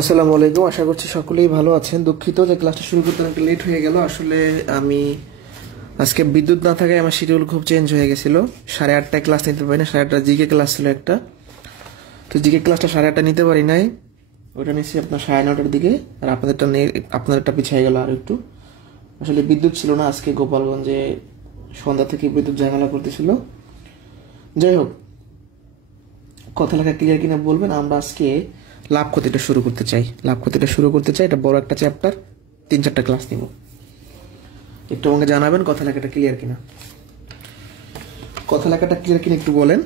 আসসালামু আলাইকুম, আশা করছি সকলেই ভালো আছেন। দুঃখিত যে ক্লাসটা শুরু করতে একটু লেট হয়ে গেল। আসলে আমি আজকে বিদ্যুৎ না থাকায় আমার শিডিউল খুব চেঞ্জ হয়ে গেছিল। 8:30টায় ক্লাস নিতে পারি না, 8:30 জিকে ক্লাস ছিল একটা, তো জিকে ক্লাসটা 8:30 নিতে পারি নাই, ওটা নিচ্ছি আপনার 9:30টার দিকে। আর আপনাদেরটা পিছিয়ে গেল আর একটু। আসলে বিদ্যুৎ ছিল না আজকে, গোপালগঞ্জে সন্ধ্যা থেকে বিদ্যুৎ ঝামেলা করতেছিল। যাই হোক, কথা লেখা ক্লিয়ার কিনা বলবেন। আমরা আজকে লাভ ক্ষতিটা শুরু করতে চাই। এটা বড় একটা চ্যাপ্টার, 3-4টা ক্লাস নিব। একটু আমাকে জানাবেন কথা লেখাটা ক্লিয়ার কিনা একটু বলেন।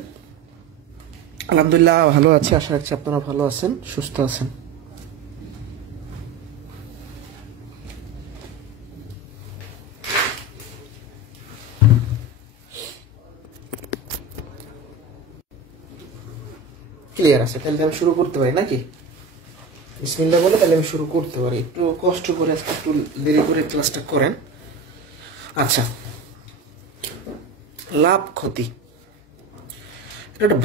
আলহামদুলিল্লাহ ভালো আছি, আশা রাখছি আপনারা ভালো আছেন, সুস্থ আছেন। ক্লিয়ার আছে, তাহলে আমি শুরু করতে পারি নাকি? বিসমিল্লাহ বলে তাহলে আমি শুরু করতে পারি। একটু কষ্ট করে আজকে একটু দেরি করে ক্লাসটা করেন। আচ্ছা, লাভ ক্ষতি এটা একটা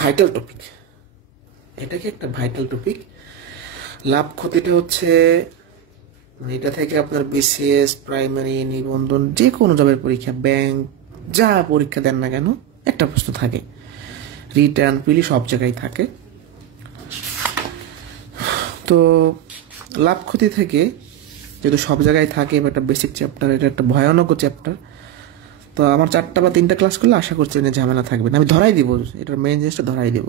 ভাইটাল টপিক। লাভ ক্ষতিটা হচ্ছে এটা থেকে আপনার বিসিএস, প্রাইমারি, নিবন্ধন, যে কোনো জবের পরীক্ষা, ব্যাংক, যা পরীক্ষা দেন না কেন একটা প্রশ্ন থাকে, রিটার্ন পিলি সব জায়গায় থাকে। তো লাভ ক্ষতি থেকে যেহেতু সব জায়গায় থাকে, একটা বেসিক চ্যাপ্টার, এটা একটা ভয়ানক চ্যাপ্টার। তো আমার 4টা বা 3টা ক্লাস করলে আশা করছি ঝামেলা থাকবে না। আমি ধরাই দিব, এটার মেইন জিনিসটা ধরাই দিব।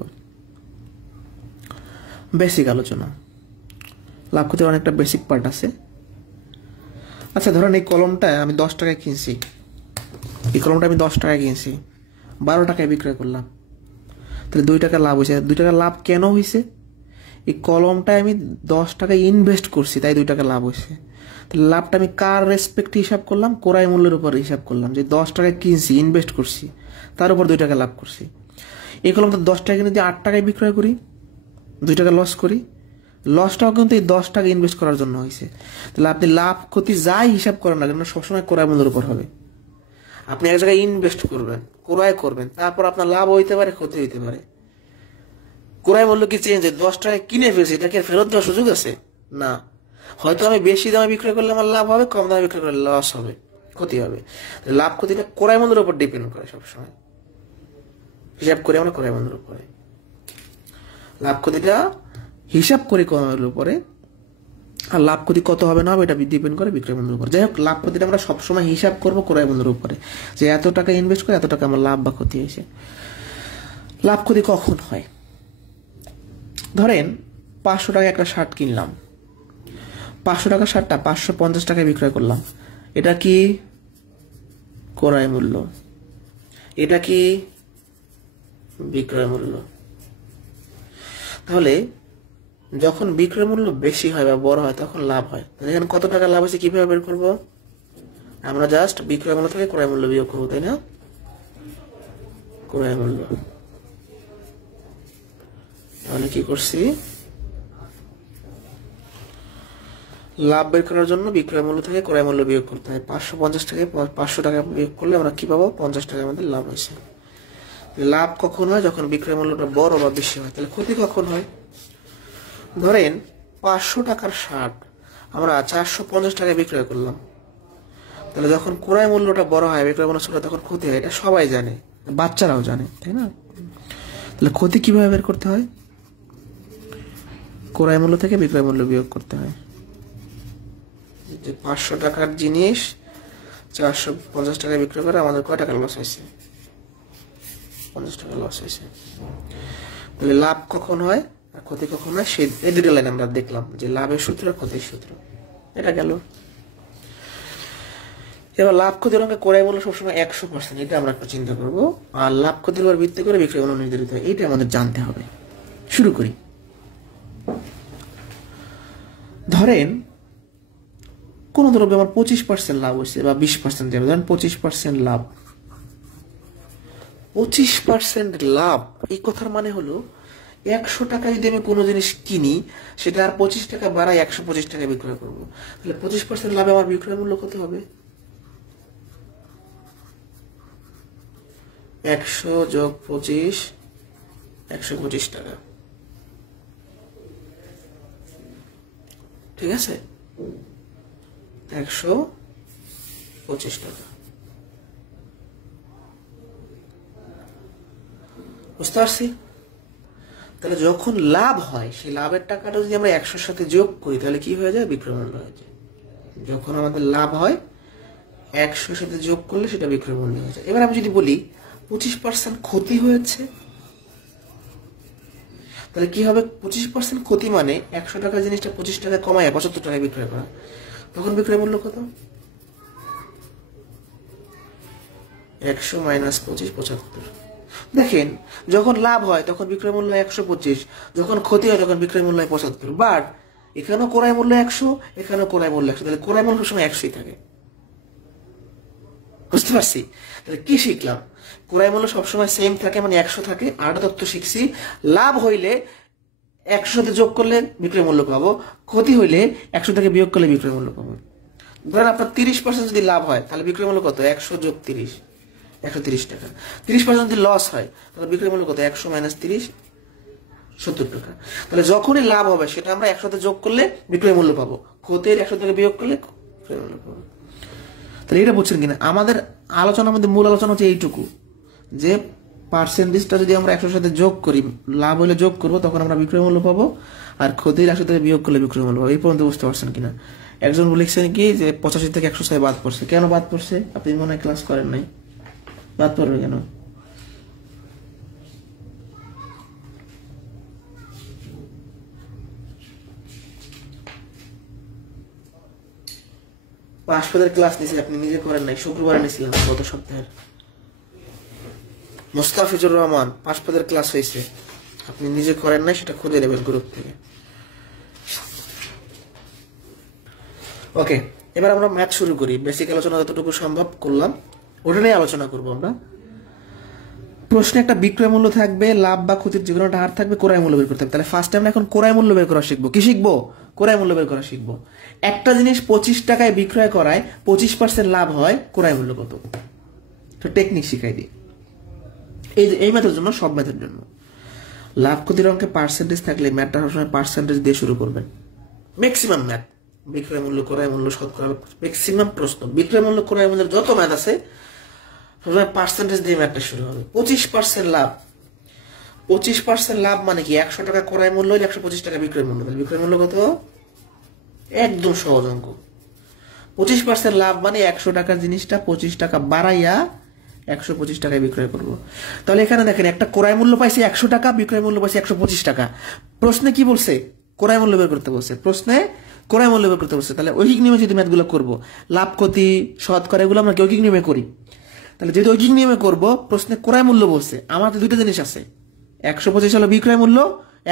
বেসিক আলোচনা, লাভ ক্ষতির অনেকটা বেসিক পার্ট আছে। আচ্ছা, ধরেন এই কলমটা আমি 10 টাকায় কিনছি, 12 টাকায় বিক্রয় করলাম, তাহলে 2 টাকা লাভ হয়েছে। 2 টাকা লাভ কেন হয়েছে? এই কলমটায় আমি 10 টাকা ইনভেস্ট করছি, তাই 2 টাকা লাভ হয়েছে। তাহলে লাভটা আমি কার রেসপেক্টে হিসাব করলাম? ক্রয় মূল্যের উপর হিসাব করলাম, যে 10 টাকায় কিনছি, ইনভেস্ট করছি, তার উপর 2 টাকা লাভ করছি। এই কলমটা 10 টাকা কিনে যদি 8 টাকায় বিক্রয় করি, 2 টাকা লস করি, লসটাও কিন্তু এই 10 টাকা ইনভেস্ট করার জন্য হয়েছে। তাহলে আপনি লাভ ক্ষতি যাই হিসাব করেন না কেন, সবসময় ক্রয় মূল্যের উপর হবে। আপনি এক জায়গায় ইনভেস্ট করবেন, ক্রয় করবেন, তারপর আপনার লাভ হইতে পারে, ক্ষতি হইতে পারে। ক্রয় মূল্য কি চেঞ্জ? 10 টাকায় কিনে ফেলছি, এটাকে ফেরত দেওয়ার সুযোগ আছে? না। হয়তো আমি বেশি দামে বিক্রয় করলে আমার লাভ হবে, কম দামে বিক্রয় করলে লস হবে, ক্ষতি হবে। লাভ ক্ষতিটা ক্রয় মূল্যের উপর ডিপেন্ড করে, সবসময় হিসাব করে আমরা ক্রয় মূল্যের উপরে। লাভ ক্ষতিটা হিসাব করে ক্রয় মূল্যের উপরে, আর লাভ ক্ষতি কত হবে না হবে এটা ডিপেন্ড করে বিক্রয় মূল্যের উপর। যাই হোক, লাভ ক্ষতিটা আমরা সবসময় হিসাব করবো ক্রয় মূল্যের উপরে, যে এত টাকা ইনভেস্ট করে এত টাকা আমার লাভ বা ক্ষতি হয়েছে। লাভ ক্ষতি কখন হয়? ধরেন 500 টাকা একটা শার্ট কিনলাম, 500 টাকার শার্টটা 550 টাকায় বিক্রয় করলাম। এটা কি ক্রয় মূল্য? এটা কি বিক্রয় মূল্য? তাহলে যখন বিক্রয় মূল্য বেশি হয় বা বড় হয় তখন লাভ হয়। এখানে কত টাকা লাভ হয়েছে কিভাবে বের করবো? আমরা জাস্ট বিক্রয় মূল্য থেকে ক্রয় মূল্য বিয়োগ করবো, তাই না? ক্রয় মূল্য, তাহলে কি করছি? লাভ বের করার জন্য বিক্রয় মূল্য থেকে ক্রয় মূল্য বিয়োগ করতে হয়। 550 টাকায় 500 টাকা বিয়োগ করলে আমরা কি পাবো? 50 টাকার মধ্যে লাভ হয়েছে। লাভ কখন হয়? যখন বিক্রয় মূল্যটা বড় বা বেশি হয়। তাহলে ক্ষতি কখন হয়? ধরেন 500 টাকার শার্ট আমরা 450 টাকায় বিক্রয় করলাম, তাহলে যখন ক্রয় মূল্যটা বড় হয়, বিক্রয় মূল্য ছোট, তখন ক্ষতি হয়। এটা সবাই জানে, বাচ্চারাও জানে, তাই না? তাহলে ক্ষতি কিভাবে বের করতে হয়? ক্রয় মূল্য থেকে বিক্রয় মূল্য বিয়োগ করতে হয়। যে 500 টাকার জিনিস 450 টাকায় বিক্রয় করে আমাদের কয় টাকা লস হয়েছে? 50 টাকা লস হয়েছে। তাহলে লাভ কখন হয় আর ক্ষতি কখন হয়, এই দুটো লাইন আমরা দেখলাম, যে লাভের সূত্র আর ক্ষতির সূত্র। এটা গেল। এবার লাভ ক্ষতির অঙ্কে ক্রয় মূল্য সবসময় 100%, এটা আমরা একটু চিন্তা করবো। আর লাভ ক্ষতির উপর ভিত্তি করে বিক্রয় মূল্য নির্ধারিত হয়, এইটা আমাদের জানতে হবে। শুরু করি। ধরেন কোন দ্রব্যে আমার 25% লাভ হয়েছে বা 20% যাবে, ধরেন 25% লাভ। 25% লাভ, এই কথার মানে হলো 100 টাকা যদি আমি কোনো জিনিস কিনি, সেটা আর 25 টাকা বাড়ায় 125 টাকা বিক্রয় করবো, তাহলে 25% লাভে আমার বিক্রয় মূল্য কত হবে? 100 যোগ 25, 125 টাকা। ঠিক আছে, 125 টাকা। বুঝতে পারছি? তাহলে যখন লাভ হয় সেই লাভের টাকাটা যদি আমরা 100-র সাথে যোগ করি তাহলে কি হয়ে যায়? বিক্রয় মূল্য হয়ে যায়। যখন আমাদের লাভ হয় 100-র সাথে যোগ করলে সেটা বিক্রয় মূল্য হয়ে যায়। এবার আমি যদি বলি 25% ক্ষতি হয়েছে, তাহলে কি হবে? 25% ক্ষতি মানে 100 টাকার জিনিসটা 25 টাকা কমায় 75 টাকায় বিক্রয় করা, তখন বিক্রয় মূল্য কত? 100 মাইনাস 25, 75। দেখেন, যখন লাভ হয় তখন বিক্রয় মূল্য 125, যখন ক্ষতি হয় তখন বিক্রয় মূল্য 75। বাট এখানেও ক্রয় মূল্য 100, এখানেও ক্রয় মূল্য 100, তাহলে ক্রয় মূল্য সবসময় 100ই থাকে। বুঝতে পারছি? তাহলে কি শিখলাম? ক্রয় মূল্য সবসময় সেম থাকে, মানে 100 থাকে। আরেকটা তথ্য শিখছি, লাভ হইলে 100 সাথে যোগ করলে বিক্রয় মূল্য পাবো, ক্ষতি হইলে 100 থেকে বিয়োগ করলে বিক্রয় মূল্য পাবো। ধরেন আপনার 30% যদি লাভ হয় তাহলে বিক্রয় মূল্য কত? 100 যোগ 30, 130 টাকা। 30% যদি লস হয় তাহলে বিক্রয় মূল্য কত? 100 মাইনাস 30, 70 টাকা। তাহলে যখনই লাভ হবে সেটা আমরা 100 সাথে যোগ করলে বিক্রয় মূল্য পাবো, ক্ষতির 100 থেকে বিয়োগ করলে বিক্রয় মূল্য পাবো। তাহলে এটা বুঝছেন কিনা? আমাদের আলোচনা, আমাদের মূল আলোচনা হচ্ছে এইটুকু, যে পার্সেন্টেজটা যদি আমরা 100-র সাথে যোগ করি, লাভ হলে যোগ করবো, তখন আমরা বিক্রয় মূল্য পাবো, আর ক্ষতির 100 থেকে বিয়োগ করলে বিক্রয় মূল্য পাবো। এই পর্যন্ত বুঝতে পারছেন কিনা? একজন লিখছেন কি যে 85 থেকে 106 বাদ পড়ছে। কেন বাদ পড়ছে? আপনি মনে হয় ক্লাস করেন নাই। বাদ পড়বে কেন? পাঁচপদের ক্লাস নিয়েছি, আপনি নিজে করেন নাই, শুক্রবার নিয়েছিলেন গত সপ্তাহের। মোস্তাফিজুর রহমান, পাঁচপদের ক্লাস হয়েছে, আপনি নিজে করেন নাই, সেটা খুঁজে নেবেন গ্রুপ থেকে। ওকে, এবার আমরা ম্যাথ শুরু করি। বেসিক আলোচনা যতটুকু সম্ভব করলাম, ওটা নিয়ে আলোচনা করবো আমরা। প্রশ্নে একটা বিক্রয় মূল্য থাকবে, লাভ বা ক্ষতির যে কোনো একটা হার থাকবে, ক্রয় মূল্য বের করতে হবে। তাহলে ফার্স্ট টাইম এখন ক্রয় মূল্য বের করা শিখবো। কি শিখবো? ক্রয় মূল্য বের করা শিখবো। একটা জিনিস 25 টাকায় বিক্রয় করায় 25% লাভ হয়, ক্রয় মূল্য কত? তো টেকনিক শিখাই দিই এই ম্যাথের জন্য, সব ম্যাথের জন্য। লাভ ক্ষতির অঙ্কে পার্সেন্টেজ থাকলে ম্যাথটা সবসময় পার্সেন্টেজ দিয়ে শুরু করবেন। ম্যাক্সিমাম ম্যাথ, বিক্রয় মূল্য, ক্রয় মূল্য, শতকরা, ম্যাক্সিমাম প্রশ্ন বিক্রয় মূল্য, ক্রয় মূল্যের যত ম্যাথ আছে সবসময় পার্সেন্টেজ দিয়ে ম্যাথটা শুরু হবে। 25% লাভ, 25% লাভ মানে কি? 100 টাকা ক্রয় মূল্য হলে 125 টাকা বিক্রয় মূল্য। বিক্রয় মূল্য কত? একদম সহজ অঙ্ক। 25% লাভ মানে 100 টাকার জিনিসটা 25 টাকা বাড়াইয়া 125 টাকায় বিক্রয় করব। তাহলে এখানে দেখেন, একটা ক্রয় মূল্য পাইছে 100 টাকা, বিক্রয় মূল্য পাইছে 125 টাকা। প্রশ্নে কি বলছে? ক্রয় মূল্য বের করতে বলছে। প্রশ্নে ক্রয় মূল্য বের করতে বলছে। তাহলে ঐকিক নিয়মে যদি ম্যাথগুলো করবো, লাভ ক্ষতি শতকরা এগুলো আমরা ঐকিক নিয়মে করি। তাহলে যেহেতু ঐকিক নিয়মে করবো, প্রশ্নে ক্রয় মূল্য বলছে, আমার তো দুইটা জিনিস আছে, 125 হলো বিক্রয় মূল্য,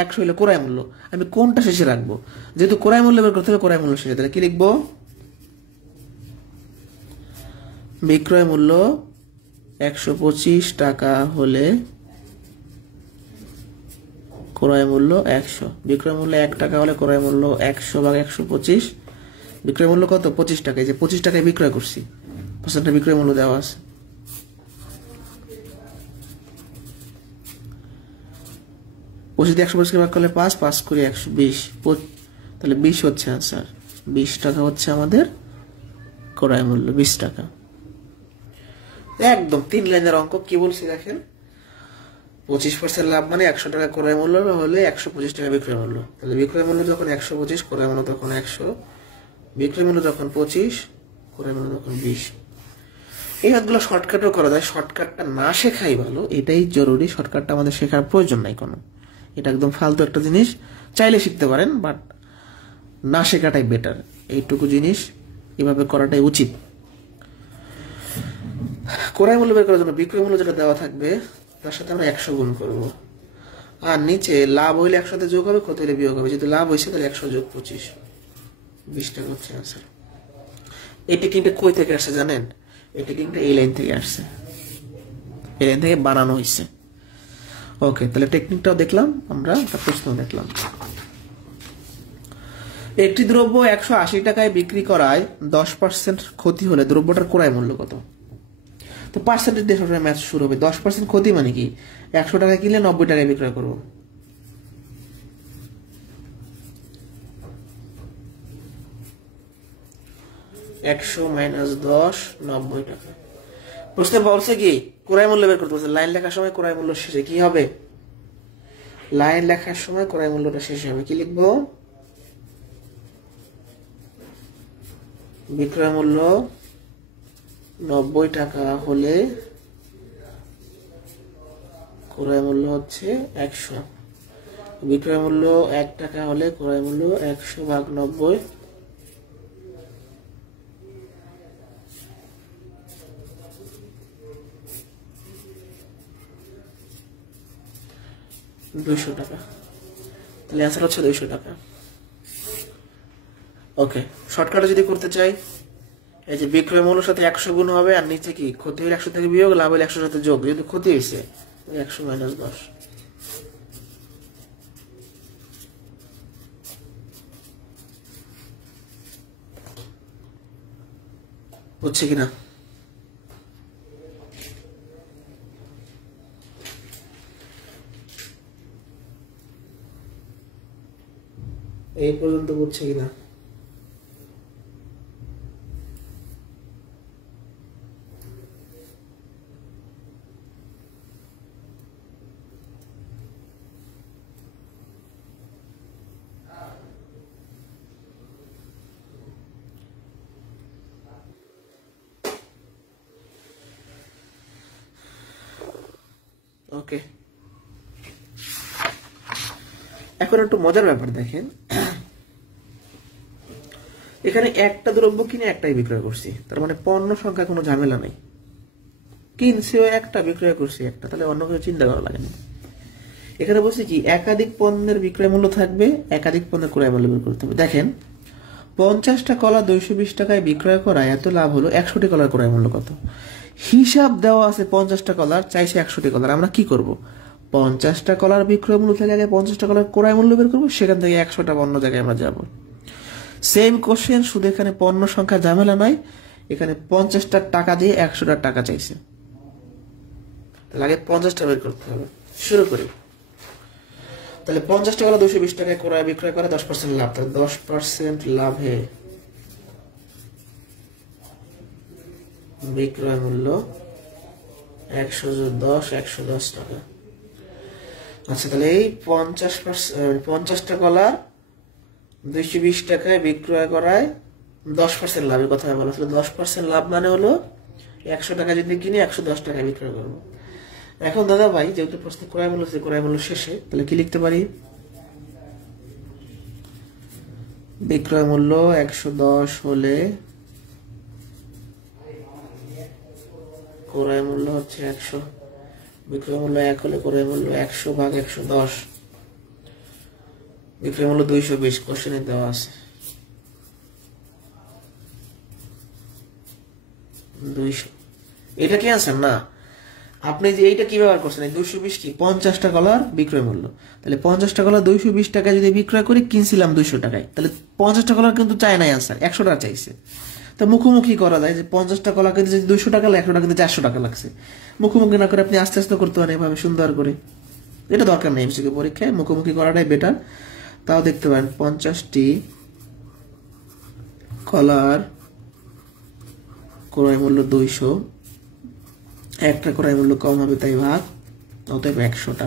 100 হলো ক্রয় মূল্য। আমি কোনটা শেষে রাখবো? যেহেতু ক্রয় মূল্য বের করতে হবে, ক্রয় মূল্য শেষে। তাহলে কি লিখবো? বিক্রয় মূল্য 125 টাকা হলে ক্রয় মূল্য 100। বিক্রয় মূল্য 1 টাকা হলে ক্রয় মূল্য 100 ভাগ 125। বিক্রয় মূল্য কত? 25 টাকা। এই যে 25 টাকায় বিক্রয় করছি, পার্সেন্টটা বিক্রয় মূল্য দেওয়া আছে। পঁচিশ দিয়ে 125 ভাগ করলে 5, 5 করে 120, তাহলে 20 হচ্ছে আনসার। 20 টাকা হচ্ছে আমাদের ক্রয় মূল্য, 20 টাকা। একদম 3 লাইনের অঙ্ক। কি বলছি দেখেন, 25% লাভ মানে 100 টাকা ক্রয় মূল্য হলে 125 টাকা বিক্রয় মূল্য। তাহলে বিক্রয় মূল্য যখন 125, ক্রয় মূল্য তখন 100, বিক্রয় মূল্য যখন 25, ক্রয় মূল্য তখন 20। এই ম্যাথগুলো শর্টকাটও করা যায়, শর্টকাটটা না শেখাই ভালো, এটাই জরুরি। শর্টকাটটা আমাদের শেখার প্রয়োজন নাই কোনো, এটা একদম ফালতু একটা জিনিস। চাইলে শিখতে পারেন, বাট না শেখাটাই বেটার। এইটুকু জিনিস এভাবে করাটাই উচিত। ক্রয় মূল্য বের করার জন্য বিক্রয় মূল্য যেটা দেওয়া থাকবে তার সাথে আমরা 100 গুণ করবো, আর নিচে লাভ হইলে 100 সাথে যোগ হবে, ক্ষতি হলে বিয়োগ হবে। যদি লাভ হয়েছে তাহলে 100 যোগ 25, 20 টাকা হচ্ছে আনসার। এই টেকনিকটা কই থেকে আসছে জানেন? এই টেকনিকটা এই লাইন থেকে আসছে, এই লাইন থেকে বানানো হয়েছে। ওকে, তাহলে টেকনিকটাও দেখলাম আমরা, একটা প্রশ্ন দেখলাম। একটি দ্রব্য 180 টাকায় বিক্রি করায় 10% ক্ষতি হলে দ্রব্যটার ক্রয় মূল্য কত? তো পার্সেন্টেজ দিয়ে সবসময় ম্যাথ শুরু হবে। 10% ক্ষতি মানে কি? 100 টাকায় কিনলে 90 টাকায় বিক্রয় করবো। 100 মাইনাস 10 90 টাকা। প্রশ্নে বলছে কি ক্রয় মূল্য বের করতে বলছে। লাইন লেখার সময় ক্রয় মূল্য শেষে কি হবে? লাইন লেখার সময় ক্রয় মূল্যটা শেষে হবে কি লিখবো? বিক্রয় মূল্য 90 টাকা হলে ক্রয় মূল্য হচ্ছে 100। বিক্রয় মূল্য 1 টাকা হলে ক্রয় মূল্য 100 ভাগ 90 200 টাকা। তাহলে অ্যান্সার হচ্ছে 200 টাকা। ওকে, শর্টকাটে যদি করতে চাই, এই যে বিক্রয় মূল্যের সাথে 100 গুণ হবে, আর নিচে কি ক্ষতি হলে 100 থেকে বিয়োগ, লাভ হলে 100 সাথে যোগ। যেহেতু ক্ষতি হয়েছে 100 মাইনাস 10 হচ্ছে কিনা? এই পর্যন্ত বুঝছে কিনা? ওকে, এখন একটু মজার ব্যাপার দেখেন। এখানে একটা দ্রব্য কিনে একটাই বিক্রয় করছি, তার মানে পণ্য সংখ্যা কোনো ঝামেলা নেই। কিনছেও একটা, বিক্রয় করছি একটা, তাহলে অন্য কিছু চিন্তা করা লাগে না। এখানে বলছি কি একাধিক পণ্যের বিক্রয় মূল্য থাকবে, একাধিক পণ্যের ক্রয় মূল্য বের করতে হবে। দেখেন 50টা কলা 220 টাকায় বিক্রয় করা এত লাভ হলো, 100টি কলার ক্রয় মূল্য কত? হিসাব দেওয়া আছে 50টা কলার, চাইছে 100টি কলার। আমরা কি করব? 50টা কলার বিক্রয় মূল্য থেকে আগে 50টা কলার ক্রয় মূল্য বের করবো, সেখান থেকে 100টা অন্য জায়গায় আমরা যাব। সেম কোশ্চেন, শুধু এখানে পণ্য সংখ্যা ঝামেলা নাই, এখানে 50টা টাকা দিয়ে 100টা টাকা চাইছে। তাহলে আগে 50টা বের করতে হবে। শুরু করি। তাহলে 50টা কলা 220 টাকায় ক্রয় বিক্রয় করে 10% লাভ, তাহলে 10% লাভে বিক্রয় মূল্য 110 টাকা। আচ্ছা, তাহলে এই 50টা কলা 220 টাকায় বিক্রয় করায় 10% লাভের কথা বলা। তাহলে 10% লাভ মানে হলো 100 টাকা যদি কিনে 110 টাকায় বিক্রয় করবো। এখন দাদা ভাই যেহেতু প্রশ্নে ক্রয় মূল্য আছে, ক্রয় মূল্য শেষে, তাহলে কি লিখতে পারি? বিক্রয় মূল্য 110 হলে ক্রয় মূল্য হচ্ছে 100। বিক্রয় মূল্য 1 হলে ক্রয় মূল্য 100 ভাগ 110। বিক্রয় মূল্য 220 কোশ্চেনে দেওয়া আছে। 200 এটা কি আনসার না? আপনি যে এইটা কি ব্যবহার করছেন? 220 কি 50টা কলার বিক্রয় মূল্য। তাহলে 50টা কলার 220 টাকায় যদি বিক্রয় করে কিনছিলাম 200 টাকায়, তাহলে 50টা কলার কিন্তু চায় নাই আনসার, 100 টাকা চাইছে। তো মুখোমুখি করা যায় যে 50টা কলা কিন্তু যদি 200 টাকা লাগে, 100 টাকা কিন্তু 400 টাকা লাগছে। মুখোমুখি না করে আপনি আস্তে আস্তে করতে পারেন এভাবে সুন্দর করে। এটা দরকার নেই এমসিকিউ পরীক্ষায়, মুখোমুখি করাটাই বেটার। তাও দেখতে পারেন 50টি কলার ক্রয় মূল্য 200, একটা ক্রয় মূল্য কম হবে তাই ভাগ, অতএব 100টা।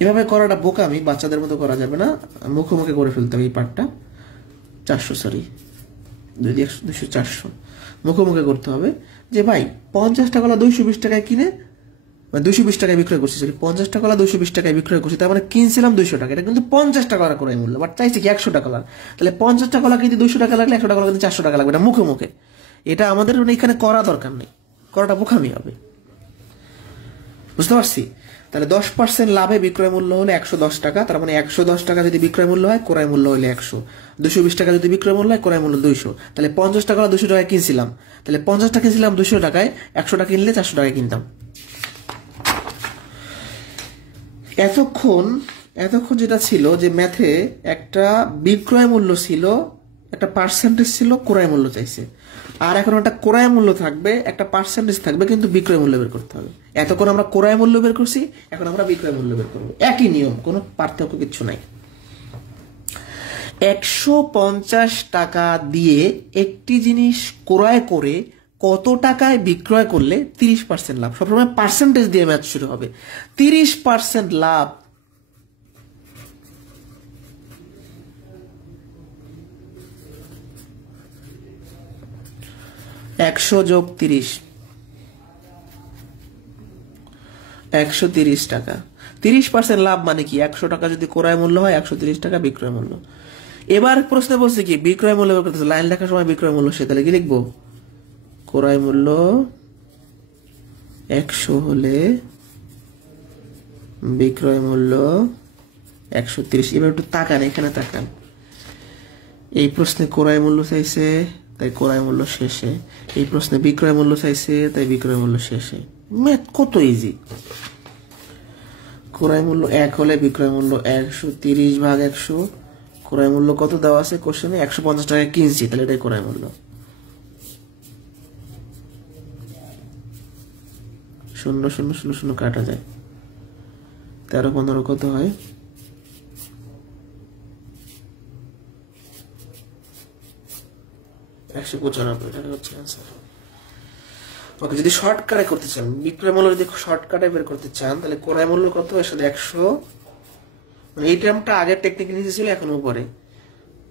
এভাবে করাটা বোকামি, বাচ্চাদের মতো করা যাবে না, মুখোমুখি করে ফেলতে হবে এই পার্টটা। 400 মুখোমুখি করতে হবে যে ভাই 50টা কলা 220 টাকায় কিনে 220 টাকায় বিক্রয় করছি, 50টা কলা 220 টাকায় বিক্রয় করছি, তার মানে কিনছিলাম 200 টাকা, এটা কিন্তু 50টা কলা ক্রয় মূল্য, বাট চাইছে কি 100টা কলা। তাহলে 50টা কলা কিন্তু 200 টাকা লাগলে 100টা কলা কিন্তু 400 টাকা লাগবে, এটা মুখোমুখি। এটা আমাদের এখানে করা দরকার নেই, করাটা বোকামি হবে, বুঝতে পারছি? তাহলে 10% লাভে বিক্রয় মূল্য হলে 110 টাকা, তার মানে 110 টাকা যদি বিক্রয় মূল্য হয়, ক্রয় মূল্য হলে 100। 220 টাকা যদি বিক্রয় মূল্য হয়, ক্রয় মূল্য 200। তাহলে 50 টাকা 200 টাকায় কিনছিলাম, তাহলে 50 টাকা কিনছিলাম 200 টাকায়, 100 টাকা কিনলে 400 টাকায় কিনতাম। এতক্ষণ যেটা ছিল যে ম্যাথে একটা বিক্রয় মূল্য ছিল, একটা পার্সেন্টেজ ছিল, ক্রয় মূল্য চাইছে। আর এখন একটা ক্রয় মূল্য থাকবে, একটা পার্সেন্টেজ থাকবে, কিন্তু বিক্রয় মূল্য বের করতে হবে। এতক্ষণ আমরা ক্রয় মূল্য বের করছি, এখন আমরা বিক্রয় মূল্য বের করবো। একই নিয়ম, কোনো পার্থক্য কিছু নাই। 150 টাকা দিয়ে একটি জিনিস ক্রয় করে কত টাকায় বিক্রয় করলে 30% লাভ। সবসময় পার্সেন্টেজ দিয়ে ম্যাচ শুরু হবে। 30% লাভ, 100 যোগ 30, 130 টাকা। 30% লাভ মানে কি? 100 টাকা যদি ক্রয় মূল্য হয়, 130 টাকা বিক্রয় মূল্য। এবার প্রশ্নে বলছে কি বিক্রয় মূল্য বের করতেছে। লাইন লেখার সময় বিক্রয় মূল্য সে, তাহলে কি লিখবো? ক্রয় মূল্য 100 হলে বিক্রয় মূল্য 130। এবার একটু তাকান, এখানে তাকান। এই প্রশ্নে ক্রয় মূল্য চাইছে, তাই ক্রয় মূল্য শেষে। এই প্রশ্নে বিক্রয় মূল্য চাইছে, তাই বিক্রয় মূল্য শেষে। ম্যাথ কত ইজি। ক্রয় মূল্য 1 হলে বিক্রয় মূল্য 130 ভাগ 100। ক্রয় মূল্য কত দেওয়া আছে কোশ্চেনে? 150 টাকা কিনছি, তাহলে এটাই ক্রয় মূল্য। 0 0 0 0 কাটা যায়। 13 15 কত হয়? 195 টাকা হচ্ছে आंसर। ওকে, যদি শর্টকাটে করতে চান, বিক্রয় মূল্য যদি শর্টকাটে বের করতে চান, তাহলে ক্রয় মূল্য কত? এর সাথে 100, মানে এই টার্মটা আগের টেকনিকে নিচে ছিল, এখন উপরে,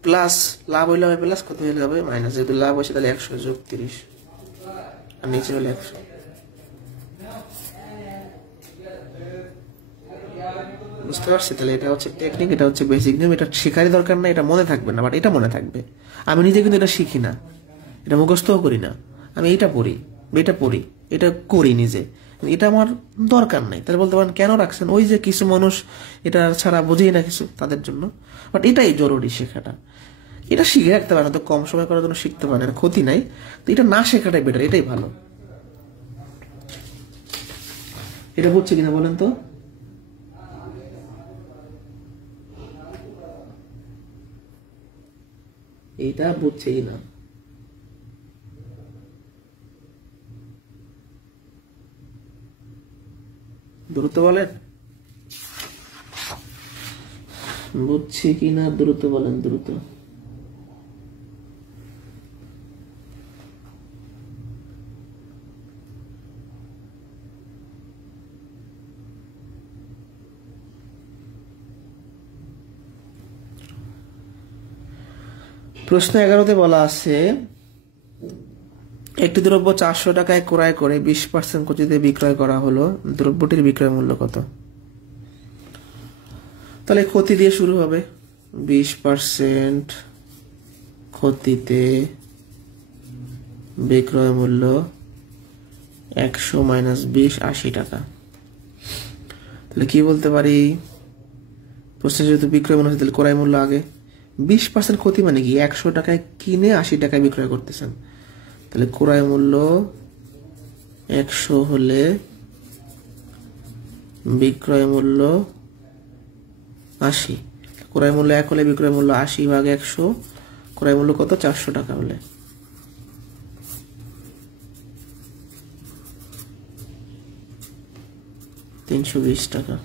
প্লাস লাভ হইলে হবে প্লাস, কত হইলে হবে মাইনাস। যেহেতু লাভ হয়েছে তাহলে 100 যোগ 30, আর নিচে হলে 100। বুঝতে পারছি? তাহলে এটা হচ্ছে টেকনিক, এটা হচ্ছে বেসিক নিয়ম। এটা শেখারই দরকার না, এটা মনে থাকবে না, বাট এটা মনে থাকবে। আমি নিজে কিন্তু এটা শিখি না, এটা মুখস্থও করি না। আমি এটা পড়ি, এটা করি নিজে। এটা আমার দরকার নাই। তাহলে বলতে পারেন কেন রাখছেন? ওই যে কিছু মানুষ এটা ছাড়া বোঝেই না কিছু, তাদের জন্য। বাট এটাই জরুরি শেখাটা। এটা শিখে রাখতে পারেন, তো কম সময় করার জন্য শিখতে পারেন, ক্ষতি নাই। তো এটা না শেখাটাই বেটার, এটাই ভালো। এটা বুঝছে কিনা বলেন তো? এইটা বুঝছে কিনা? দ্রুত বলেন, বুঝছে কিনা? দ্রুত বলেন, দ্রুত। প্রশ্ন 11তে বলা আছে একটি দ্রব্য 400 টাকায় ক্রয় করে 20% ক্ষতিতে বিক্রয় করা হলো, দ্রব্যটির বিক্রয় মূল্য কত? তাহলে ক্ষতি দিয়ে শুরু হবে। 20% ক্ষতিতে বিক্রয় মূল্য 100 মাইনাস 20, 80 টাকা। তাহলে কি বলতে পারি? প্রশ্নে যেহেতু বিক্রয় মূল্য আছে, তাহলে ক্রয় মূল্য আগে। 20% ক্ষতি মানে কি? 100 টাকায় কিনে 80 টাকায় বিক্রয় করতেছেন। তাহলে ক্রয় মূল্য 100 হলে বিক্রয় মূল্য 80। ক্রয় মূল্য 1 হলে বিক্রয় মূল্য 80 ভাগ 100। ক্রয় মূল্য কত? 400 টাকা হলে। $320 টাকা।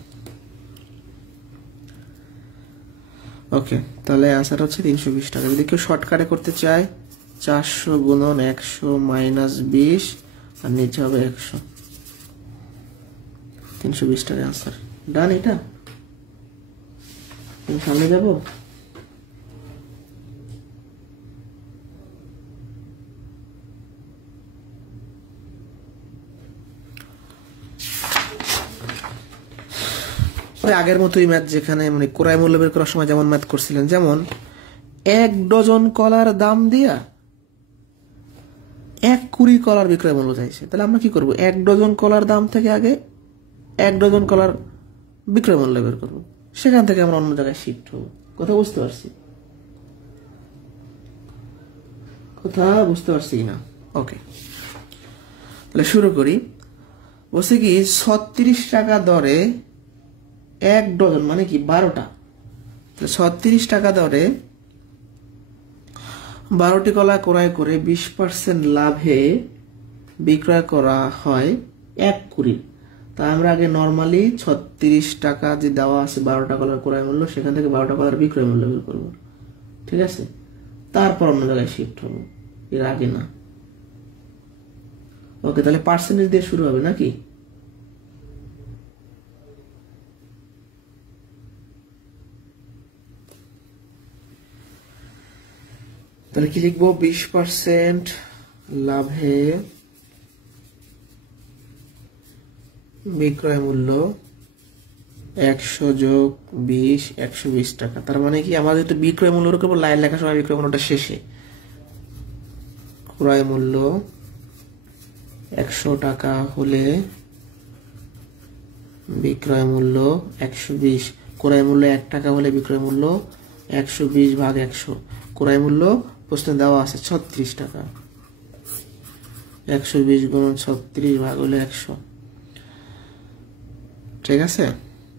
ওকে, তাহলে আনসার হচ্ছে 320 টাকা। যদি কেউ শর্টকাটে করতে চায়, 400 গুণন 100 মাইনাস 20, আর নিচে হবে 100। 320 টাকা আনসার। ডান। এটা সামনে যাব। আগের মতোই ম্যাথ, যেখানে মানে ক্রয় মূল্য বের করার সময় যেমন ম্যাথ করছিলেন, যেমন 1 ডজন কলার দাম দিয়া 1 কুড়ি কলার বিক্রয় মূল্য চাইছে। তাহলে আমরা কি করব? 1 ডজন কলার দাম থেকে আগে 1 ডজন কলার বিক্রয় মূল্য বের করব, সেখান থেকে আমরা অন্য জায়গায় শিফট হব। কথা বুঝতে পারছি? কথা বুঝতে পারছি কিনা? ওকে, তাহলে শুরু করি। বলছে কি 36 টাকা দরে 1 ডজন, মানে কি 12টা। 36 টাকা দরে 12টি কলা ক্রয় করে 20% লাভে বিক্রয় করা হয় 1 কুড়ি। তা আমরা আগে নর্মালি 36 টাকা যে দেওয়া আছে 12টা কলার ক্রয় মূল্য, সেখান থেকে 12টা কলার বিক্রয় মূল্য বের করবো। ঠিক আছে, তারপর অন্য জায়গায় শিফট হবো, এর আগে না। ওকে, তাহলে পার্সেন্টেজ দিয়ে শুরু হবে নাকি? তাহলে কি লিখবো? 20% লাভে বিক্রয় মূল্য 100 যোগ 20, 120 টাকা। তার মানে কি আমাদের তো বিক্রয় মূল্যের উপর লাইন লেখার সময় বিক্রয় মূল্যটা শেষে, ক্রয় মূল্য 100 টাকা হলে বিক্রয় মূল্য 120, ক্রয় মূল্য 1 টাকা হলে বিক্রয় মূল্য 120 ভাগ 100। ক্রয় মূল্য প্রশ্নে দেওয়া আছে 36 টাকা, 120 গুণ 36 ভাগ হলে 100, ঠিক আছে।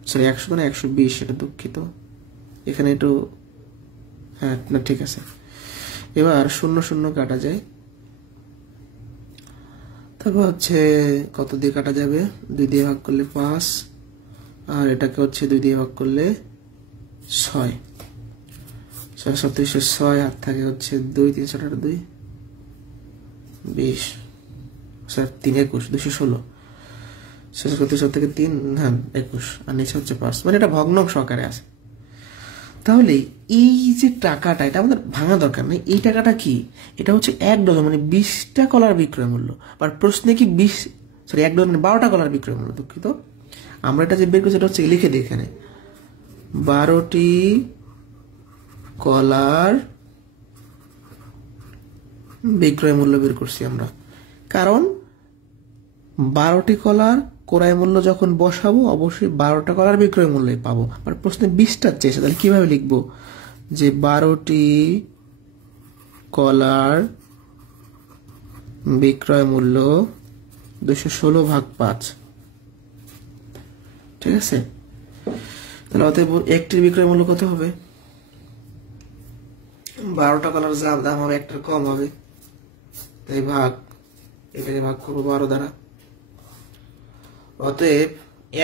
সরি 100 মানে 120, এটা দুঃখিত, এখানে একটু, হ্যাঁ না ঠিক আছে। এবার 0 0 কাটা যায়, তারপর হচ্ছে কত দিয়ে কাটা যাবে? 2 দিয়ে ভাগ করলে 5, আর এটাকে হচ্ছে 2 দিয়ে ভাগ করলে 6, 6 37 6, আর থাকে হচ্ছে 2 3 7 8 2 20, স্যার 3 21 216, 37 থেকে 3, হ্যাঁ 21, আর নিচে হচ্ছে 5, মানে এটা ভগ্নাংশ আকারে আছে। তাহলে এই যে টাকাটা, এটা আমাদের ভাঙা দরকার নেই। এই টাকাটা কি? এটা হচ্ছে 1 ডজন, মানে 20টা কলার বিক্রয় মূল্য। আর প্রশ্নে কি 1 ডজন মানে 12টা কলার বিক্রয় মূল্য, দুঃখিত। আমরা এটা যে বের করছি এটা হচ্ছে লিখে দিই এখানে, 12টি কলার বিক্রয় মূল্য বের করছি আমরা, কারণ 12টি কলার ক্রয় মূল্য যখন বসাবো অবশ্যই 12টা কলার বিক্রয় মূল্যই পাবো। আর প্রশ্নে 20টা চেয়েছে, তাহলে কিভাবে লিখবো? যে 12টি কলার বিক্রয় মূল্য 216 ভাগ 5, ঠিক আছে। তাহলে অতএব একটির বিক্রয় মূল্য কত হবে? 12টা কলার যা দাম হবে একটার কম হবে, তাই ভাগ, এটাকে ভাগ করবো 12 দ্বারা। অতএব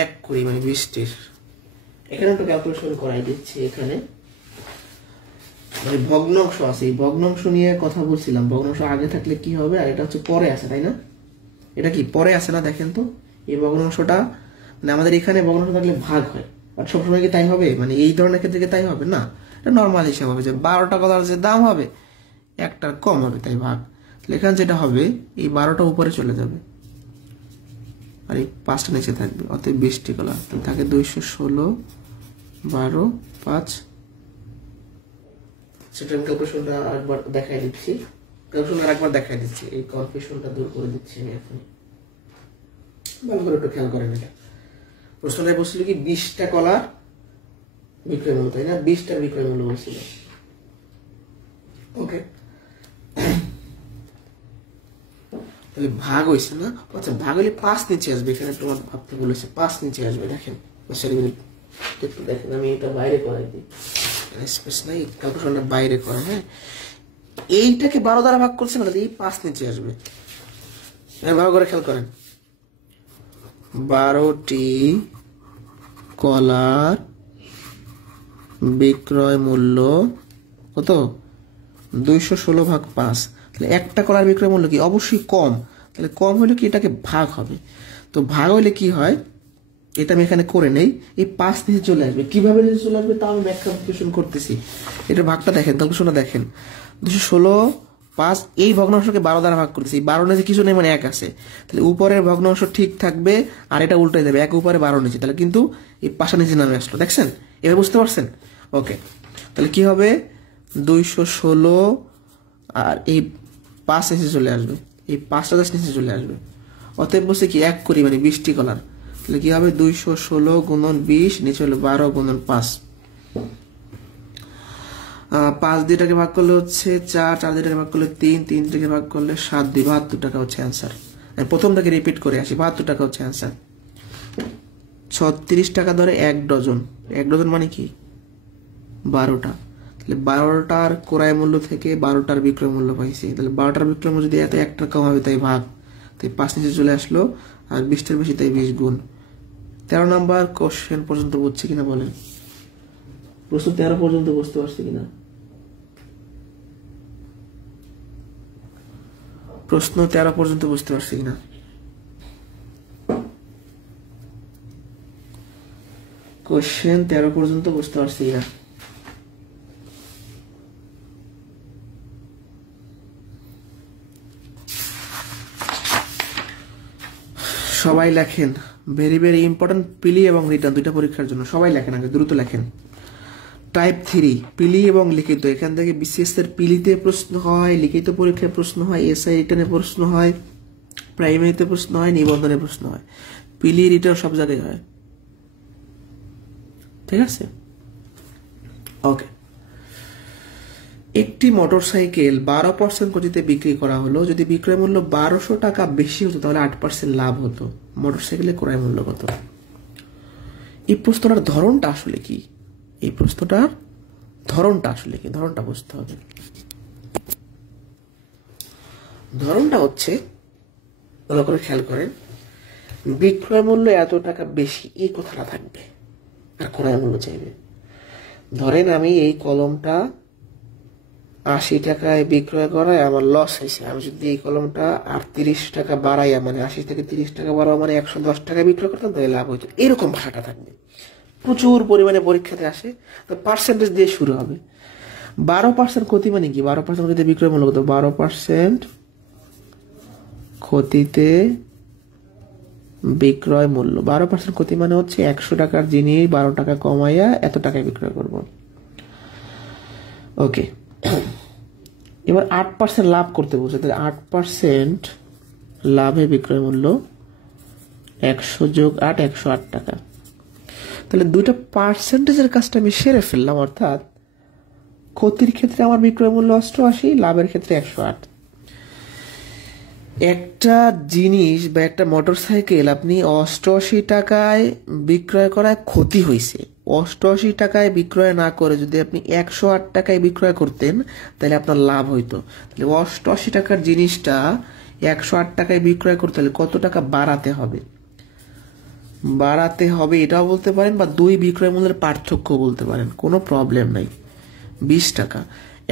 1 করি মানে 20টির, এখানে একটু ক্যালকুলেশন করাই দিচ্ছি। এখানে মানে ভগ্নাংশ আছে, এই ভগ্নাংশ নিয়ে কথা বলছিলাম। ভগ্নাংশ আগে থাকলে কি হবে, আর এটা হচ্ছে পরে আছে, তাই না? এটা কি পরে আছে না? দেখেন তো এই ভগ্নাংশটা, মানে আমাদের এখানে ভগ্নাংশ থাকলে ভাগ হয়, আর সবসময় কি তাই হবে? মানে এই ধরনের ক্ষেত্রে কি তাই হবে? না, এটা নর্মাল হিসাব হবে যে 12টা কলার যে দাম হবে একটার কম হবে, তাই ভাগ। এখানে যেটা হবে, এই 12টা উপরে চলে যাবে আর এই 5টা নিচে থাকবে, অতএব 20টি কলার থাকে 216 12 5। সেটা আমি ক্যালকুলেশনটা আরেকবার দেখাই দিচ্ছি, এই কনফিউশনটা দূর করে দিচ্ছি আমি এখন। ভালো করে একটু খেয়াল করেন। এটা প্রশ্নটা বলছিল কি 20টা কলার বিক্রয় মূল্য, তাই না? 20টার বিক্রয় মূল্য বলছিল। ওকে, তাহলে ভাগ হয়েছে না? আচ্ছা, ভাগ হলে 5 নিচে আসবে, এখানে তোমার ভাবতে বলেছে 5 নিচে আসবে। দেখেন একটু দেখেন, আমি এটা বাইরে করাই দিই, স্পেস নাই, ক্যালকুলেশনটা বাইরে করা। হ্যাঁ, এইটাকে 12 দ্বারা ভাগ করছে না, তাহলে এই 5 নিচে আসবে। ভালো করে খেয়াল করেন, 12টি কলার বিক্রয় মূল্য কত? 216 ভাগ 5। তাহলে একটা কলার বিক্রয় মূল্য কি? অবশ্যই কম। তাহলে কম হলে কি এটাকে ভাগ হবে, তো ভাগ হলে কি হয়, এটা আমি এখানে করে নেই। এই 5 নিচে চলে আসবে, কিভাবে নিচে চলে আসবে তা আমি ব্যাখ্যা করতেছি। এটার ভাগটা দেখেন, ক্যালকুলেশনটা দেখেন, 216 5, এই ভগ্নাংশকে 12 দ্বারা ভাগ করতেছি। 12 নিচে কিছু নেই, মানে 1 আছে, তাহলে উপরের ভগ্নাংশ ঠিক থাকবে আর এটা উল্টে যাবে, 1 উপরে 12 নিচে, তাহলে কিন্তু এই 5টা নিচে নামে আসলো। দেখছেন, এবার বুঝতে পারছেন? ওকে, তাহলে কি হবে, 216 আর এই 5 নিচে চলে আসবে, এই 5টা নিচে চলে আসবে। অতএব বলছে কি 1 করি মানে 20টি কলার, তাহলে কি হবে 216 গুণন 20, নিচে হলো 12 গুণন 5। 5 দুইটাকে ভাগ করলে হচ্ছে 4, 4 দুইটাকে ভাগ করলে 3, 3 থেকে ভাগ করলে 7, 72 টাকা হচ্ছে অ্যান্সার। আমি প্রথম থেকে রিপিট করে আসি, 72 টাকা হচ্ছে অ্যান্সার। 36 টাকা ধরে 1 ডজন, 1 ডজন মানে কি 12টা, তাহলে 12টার ক্রয় মূল্য থেকে 12টার বিক্রয় মূল্য পাইছি। তাহলে 12টার বিক্রয় মূল্য যদি এত একটা কম হবে তাই ভাগ, তাই 5 নিচে চলে আসলো, আর 20টার বেশি তাই 20 গুণ। 13 নাম্বার কোশ্চেন পর্যন্ত বুঝছি কিনা বলেন? প্রশ্ন 13 পর্যন্ত বুঝতে পারছি কিনা? প্রশ্ন 13 পর্যন্ত বুঝতে পারছি কিনা? কোশ্চেন 13 পর্যন্ত বুঝতে পারছি কিনা? সবাই লেখেন, ভেরি ভেরি ইম্পর্টেন্ট, পিলি এবং রিটার্ন দুইটা পরীক্ষার জন্য সবাই লেখেন, আগে দ্রুত লেখেন। টাইপ 3 পিলি এবং লিখিত, এখান থেকে বিসিএস এর পিলিতে প্রশ্ন হয়, লিখিত পরীক্ষায় প্রশ্ন হয়, এসআই রিটার্নে প্রশ্ন হয়, প্রাইমারিতে প্রশ্ন হয়, নিবন্ধনে প্রশ্ন হয়। পিলি রিটার্ন সব জায়গায় হয়, ঠিক আছে? ওকে, একটি মোটরসাইকেল 12% গতিতে বিক্রি করা হলো। যদি বিক্রয় মূল্য 1200 টাকা বেশি হতো তাহলে 8% লাভ হতো। মোটরসাইকেলের ক্রয় মূল্য কত? এই প্রশ্নটার ধরনটা আসলে কি? এই প্রশ্নটার ধরনটা আসলে কি? ধরনটা বুঝতে হবে। ধরনটা হচ্ছে, ভালো করে খেয়াল করেন, বিক্রয় মূল্য এত টাকা বেশি এই কথাটা থাকবে, আর ক্রয় মূল্য চাইবে। ধরেন আমি এই কলমটা 80 টাকায় বিক্রয় করায় আমার লস হয়েছে, আমি যদি এই কলমটা 38 টাকা বাড়াইয়া, মানে 80 থেকে 30 টাকা বাড়াও, মানে 110 টাকায় বিক্রয় করতাম, তাহলে লাভ হইতো। এরকম ভাষাটা থাকবে, প্রচুর পরিমাণে পরীক্ষাতে আসে। তো পার্সেন্টেজ দিয়ে শুরু হবে। 12% ক্ষতি মানে কি? 12% ক্ষতিতে বিক্রয় মূল্য কত? 12% ক্ষতিতে বিক্রয় মূল্য, 12% ক্ষতি মানে হচ্ছে 100 টাকার জিনিস 12 টাকা কমাইয়া এত টাকায় বিক্রয় করব। ওকে, এবার 8% লাভ করতে বলছে, তাহলে 8% লাভে বিক্রয় মূল্য 100 যোগ 8, 108 টাকা। তাহলে দুইটা পার্সেন্টেজের কাজটা আমি সেরে ফেললাম, অর্থাৎ ক্ষতির ক্ষেত্রে আমার বিক্রয় মূল্য 88, লাভের ক্ষেত্রে 108। একটা জিনিস বা একটা মোটরসাইকেল আপনি 88 টাকায় বিক্রয় করায় ক্ষতি হয়েছে, 88 টাকায় বিক্রয় না করে যদি আপনি 108 টাকায় বিক্রয় করতেন তাহলে আপনার লাভ হইতো। তাহলে 88 টাকার জিনিসটা 108 টাকায় বিক্রয় করতে হলে কত টাকা বাড়াতে হবে? এটাও বলতে পারেন, বা দুই বিক্রয় মূল্যের পার্থক্য বলতে পারেন, কোনো প্রবলেম নাই। 20 টাকা,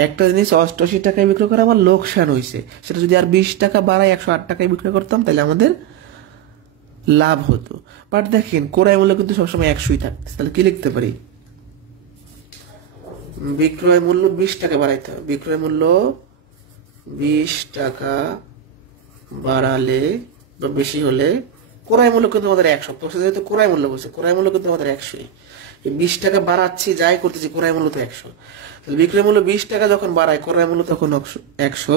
একটা জিনিস 88 টাকায় বিক্রয় করে আমার লোকসান হয়েছে, সেটা যদি আর 20 টাকা বাড়ায় 108 টাকায় বিক্রয় করতাম তাহলে আমাদের লাভ হতো। বাট দেখেন ক্রয় মূল্য কিন্তু সবসময় 100ই থাকতে, তাহলে কি লিখতে পারি? বিক্রয় মূল্য 20 টাকা বাড়াইতে হবে। বিক্রয় মূল্য 20 টাকা বাড়ালে বা বেশি হলে ক্রয় মূল্য কিন্তু আমাদের 100, তো যেহেতু ক্রয় মূল্য বলছে, ক্রয় মূল্য কিন্তু আমাদের 100ই। 20 টাকা বাড়াচ্ছি, যাই করতেছি, ক্রয় মূল্য তো 100। তাহলে বিক্রয় মূল্য 20 টাকা যখন বাড়ায়, ক্রয় মূল্য তখন 100।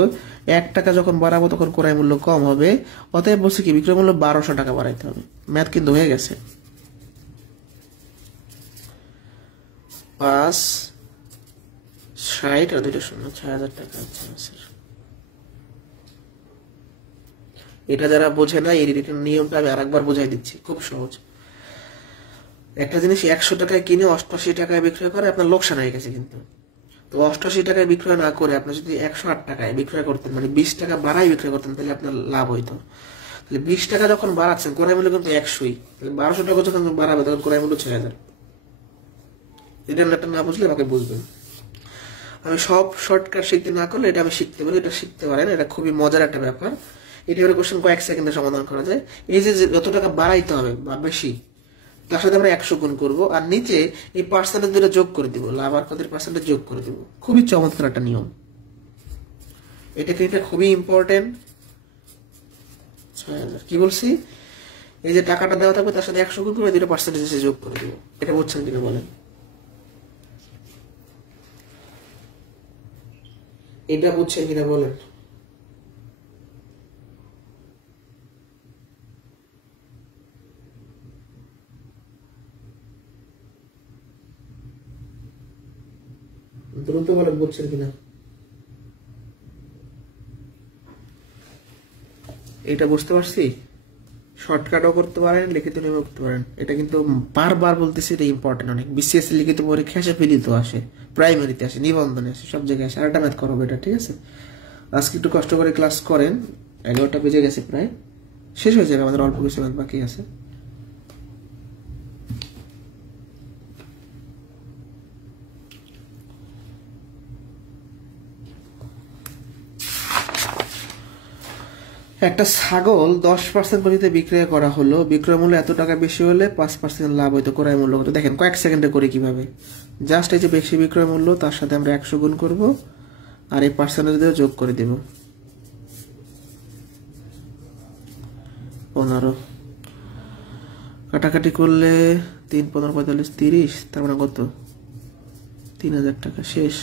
1 টাকা যখন বাড়াবো তখন ক্রয় মূল্য কম হবে, অতএব বলছে কি বিক্রয় মূল্য 1200 টাকা বাড়াইতে হবে। ম্যাথ কিন্তু হয়ে গেছে। 5 60 আর 2 শূন্য 6000 টাকা। আচ্ছা স্যার, এটা যারা বোঝে না এই নিয়মটা আমি আরেকবার বোঝাই দিচ্ছি, খুব সহজ। একটা জিনিস 100 টাকায় কিনে 88 টাকায় বিক্রয় করে আপনার লোকসান হয়ে গেছে, কিন্তু তো 88 টাকায় বিক্রয় না করে আপনি যদি 108 টাকায় বিক্রয় করতেন, মানে 20 টাকা বাড়াই বিক্রয় করতেন, তাহলে আপনার লাভ হইতো। তাহলে 20 টাকা যখন বাড়াচ্ছেন, ক্রয় মূল্য কিন্তু 100ই, তাহলে 1200 টাকা যখন বাড়াবে তখন ক্রয় মূল্য 6000। এটা না বুঝলে আমাকে বুঝবেন। আমি সব শর্টকাট শিখতে না করলে এটা আমি শিখতে পারি, এটা শিখতে পারেন, এটা খুবই মজার একটা ব্যাপার। এটা কোশ্চেন কয়েক সেকেন্ডে সমাধান করা যায়। এই যে যত টাকা বাড়াইতে হবে বা বেশি, তার সাথে আমরা 100 গুণ করবো, আর নিচে এই পার্সেন্টেজ দুটো যোগ করে দিব, লাভ আর ক্ষতির পার্সেন্টেজ যোগ করে দিব। খুবই চমৎকার একটা নিয়ম, এটা কিন্তু খুবই ইম্পর্টেন্ট। 6000 কি বলছি? এই যে টাকাটা দেওয়া থাকবে তার সাথে 100 গুণ করে দুটো পার্সেন্টেজ যোগ করে দিব। এটা বুঝছেন কিনা বলেন? এটা বুঝছেন কিনা বলেন? দ্রুত বলেন, বুঝছেন কিনা? এটা বুঝতে পারছি। শর্টকাটও করতে পারেন, লিখিত নিয়মও করতে পারেন। এটা কিন্তু বারবার বলতেছি, এটা ইম্পর্টেন্ট অনেক। বিসিএস লিখিত পরীক্ষা আসে, ফিলিত আসে, প্রাইমারিতে আসে, নিবন্ধনে আসে, সব জায়গায় আসে। আরেকটা ম্যাথ করবো এটা, ঠিক আছে? আজকে একটু কষ্ট করে ক্লাস করেন, 11টা বেজে গেছে, প্রায় শেষ হয়ে যাবে, আমাদের অল্প কিছু ম্যাথ বাকি আছে। একটা ছাগল 10% গতিতে বিক্রয় করা হলো, বিক্রয় মূল্য এত টাকা বেশি হলে 5% লাভ হইতো, ক্রয় মূল্য কত? দেখেন কয়েক সেকেন্ডে করে কিভাবে। জাস্ট এই যে বেশি বিক্রয় মূল্য তার সাথে আমরা 100 গুণ করব আর এই পার্সেন্টেজ দিয়ে যোগ করে দেব 15। কাটাকাটি করলে 3 15 45 30, তার মানে কত? 3000 টাকা। শেষ।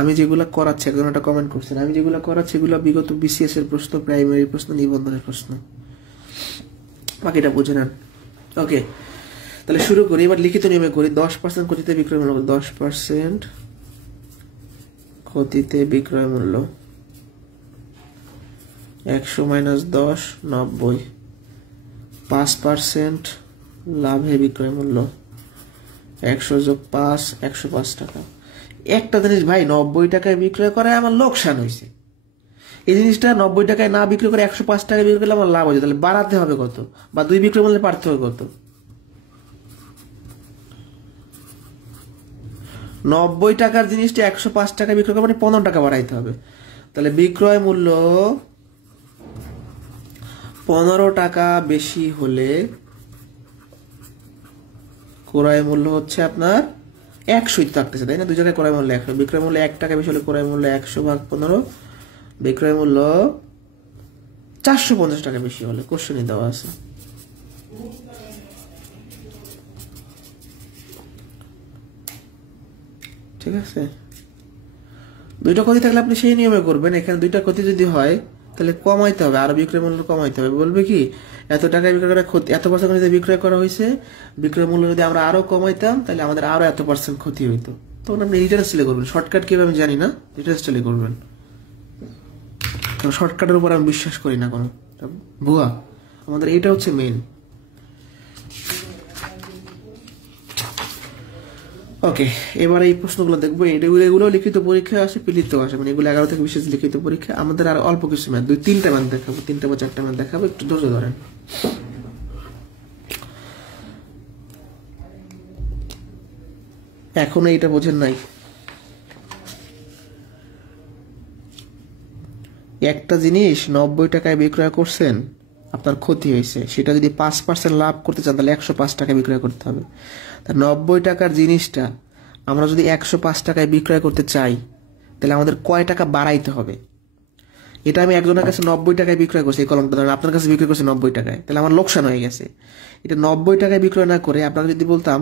আমি যেগুলো করাচ্ছি, একজন একটা কমেন্ট করছেন, আমি যেগুলো করাচ্ছি এগুলো বিগত বিসিএস এর প্রশ্ন, প্রাইমারি প্রশ্ন, নিবন্ধনের প্রশ্ন, বাকিটা বুঝে নেন। ওকে, তাহলে শুরু করি। এবার লিখিত নিয়মে করি। 10% ক্ষতিতে বিক্রয় মূল্য, 10% ক্ষতিতে বিক্রয় মূল্য 100 মাইনাস 10 90, 5% লাভে বিক্রয় মূল্য 100 যোগ 5 105 টাকা। একটা জিনিস ভাই 90 টাকায় বিক্রয় করে আমার লোকসান হয়েছে, এই জিনিসটা 90 টাকায় না বিক্রি করে 105 টাকায় বিক্রি করলে আমার লাভ হয়েছে, তাহলে বাড়াতে হবে কত? বা দুই বিক্রয় মূল্যের পার্থক্য কত? 90 টাকার জিনিসটা 105 টাকায় বিক্রয় করে মানে 15 টাকা বাড়াইতে হবে। তাহলে বিক্রয় মূল্য 15 টাকা বেশি হলে ক্রয় মূল্য হচ্ছে আপনার 100 থাকতেছে, তাই না? দুই জায়গায় ক্রয় মূল্য 100, বিক্রয় মূল্য 1 টাকা বেশি হলে ক্রয় মূল্য 100 ভাগ 15, বিক্রয় মূল্য 450 টাকা বেশি হলে কোশ্চেনে দেওয়া আছে। ঠিক আছে, দুইটা ক্ষতি থাকলে আপনি সেই নিয়মে করবেন। এখানে দুইটা ক্ষতি যদি হয় তাহলে কমাইতে হবে, আরো বিক্রয় মূল্য কমাইতে হবে। বলবে কি এত টাকায় বিক্রয় করা ক্ষতি, এত পার্সেন্ট বিক্রয় করা হয়েছে, বিক্রয় মূল্য যদি আমরা আরো কমাইতাম তাহলে আমাদের আরো এত পার্সেন্ট ক্ষতি হইতো। তখন আপনি রিটার্ন সেলে করবেন। শর্টকাট কিভাবে আমি জানি না, রিটার্ন সেলে করবেন। শর্টকাটের উপর আমি বিশ্বাস করি না, কোনো ভুয়া। আমাদের এইটা হচ্ছে মেইন। ওকে, এবার এই প্রশ্নগুলো দেখবো। এগুলো লিখিত পরীক্ষা আসে, পিলিত আসে, মানে এগুলো 11 থেকে 20 লিখিত পরীক্ষা। আমাদের আর অল্প কিছু ম্যাথ, 2-3টা ম্যাথ দেখাবো, 3টা বা 4টা ম্যাথ দেখাবো, একটু ধৈর্য ধরেন। এখনো এইটা বোঝেন নাই? একটা জিনিস 90 টাকায় বিক্রয় করছেন, আপনার ক্ষতি হয়েছে, সেটা যদি 5% লাভ করতে চান তাহলে 105 টাকায় বিক্রয় করতে হবে। তা 90 টাকার জিনিসটা আমরা যদি 105 টাকায় বিক্রয় করতে চাই তাহলে আমাদের কয় টাকা বাড়াইতে হবে? এটা আমি একজনের কাছে 90 টাকায় বিক্রয় করছি, এই কলমটা ধরেন আপনার কাছে বিক্রয় করছি 90 টাকায়, তাহলে আমার লোকসান হয়ে গেছে। এটা 90 টাকায় বিক্রয় না করে আপনাকে যদি বলতাম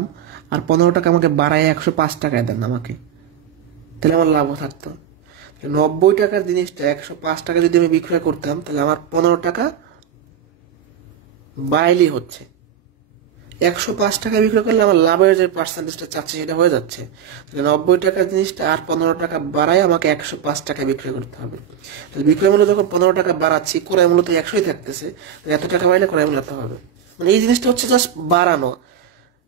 আর 15 টাকা আমাকে বাড়ায় 105 টাকায় দেন আমাকে, তাহলে আমার লাভও থাকতো। 90 টাকার জিনিসটা 105 টাকা যদি আমি বিক্রয় করতাম তাহলে আমার 15 টাকা বাইলি হচ্ছে। 105 টাকা বিক্রয় করলে আমার লাভের যে পার্সেন্টেজটা চাচ্ছে সেটা হয়ে যাচ্ছে। তাহলে 90 টাকার জিনিসটা আর 15 টাকা বাড়ায় আমাকে 105 টাকায় বিক্রয় করতে হবে। তাহলে বিক্রয় মূল্য যখন 15 টাকা বাড়াচ্ছি, ক্রয় মূল্য তো 100ই থাকতেছে, এত টাকা বাড়লে ক্রয় মূল্য হবে। মানে এই জিনিসটা হচ্ছে জাস্ট বাড়ানো।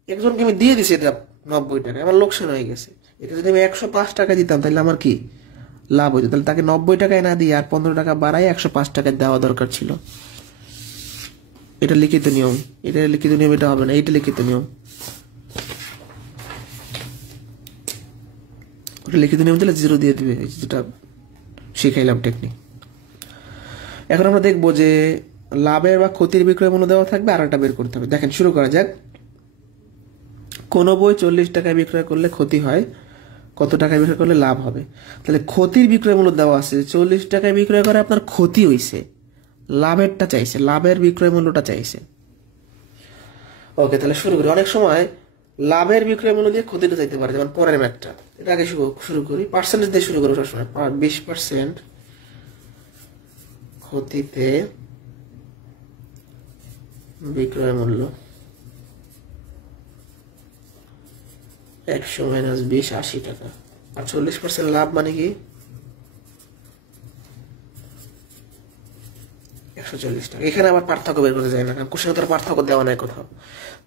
একজনকে আমি দিয়ে দিছি এটা 90 টাকা, আমার লোকসান হয়ে গেছে। এটা যদি আমি 105 টাকা দিতাম তাহলে আমার কি লাভ হইতো? তাহলে তাকে 90 টাকায় না দিয়ে আর 15 টাকা বাড়ায় 105 টাকায় দেওয়া দরকার ছিল। এটা লিখিত নিয়ম, এটা লিখিত নিয়ম, এটা হবে না, এটা লিখিত নিয়ম। ওটা লিখিত নিয়ম দিলে 0 দিয়ে দিবে, যেটা শিখাইলাম টেকনিক। এখন আমরা দেখবো যে লাভের বা ক্ষতির বিক্রয় মূল্য দেওয়া থাকবে, আর একটা বের করতে হবে। দেখেন শুরু করা যাক। কোনো বই 40 টাকায় বিক্রয় করলে ক্ষতি হয়, কত টাকায় বিক্রয় করলে লাভ হবে? তাহলে ক্ষতির বিক্রয় মূল্য দেওয়া আছে, 40 টাকায় বিক্রয় করে আপনার ক্ষতি হয়েছে, লাভেরটা চাইছে, লাভের বিক্রয় মূল্যটা চাইছে। ওকে, তাহলে শুরু করি। অনেক সময় লাভের বিক্রয় মূল্য দিয়ে ক্ষতিটা চাইতে পারে, যেমন পরের ম্যাথটা। এটা আগে শুরু করি, পার্সেন্টেজ দিয়ে শুরু করি সবসময়। 20% ক্ষতিতে বিক্রয় মূল্য 100 মাইনাস 20 80 টাকা, আর 40% লাভ মানে কি 140 টাকা। এখানে আবার পার্থক্য বের করতে যায় না, কারণ কোশ্চেনে তোর পার্থক্য দেওয়া নাই কোথাও।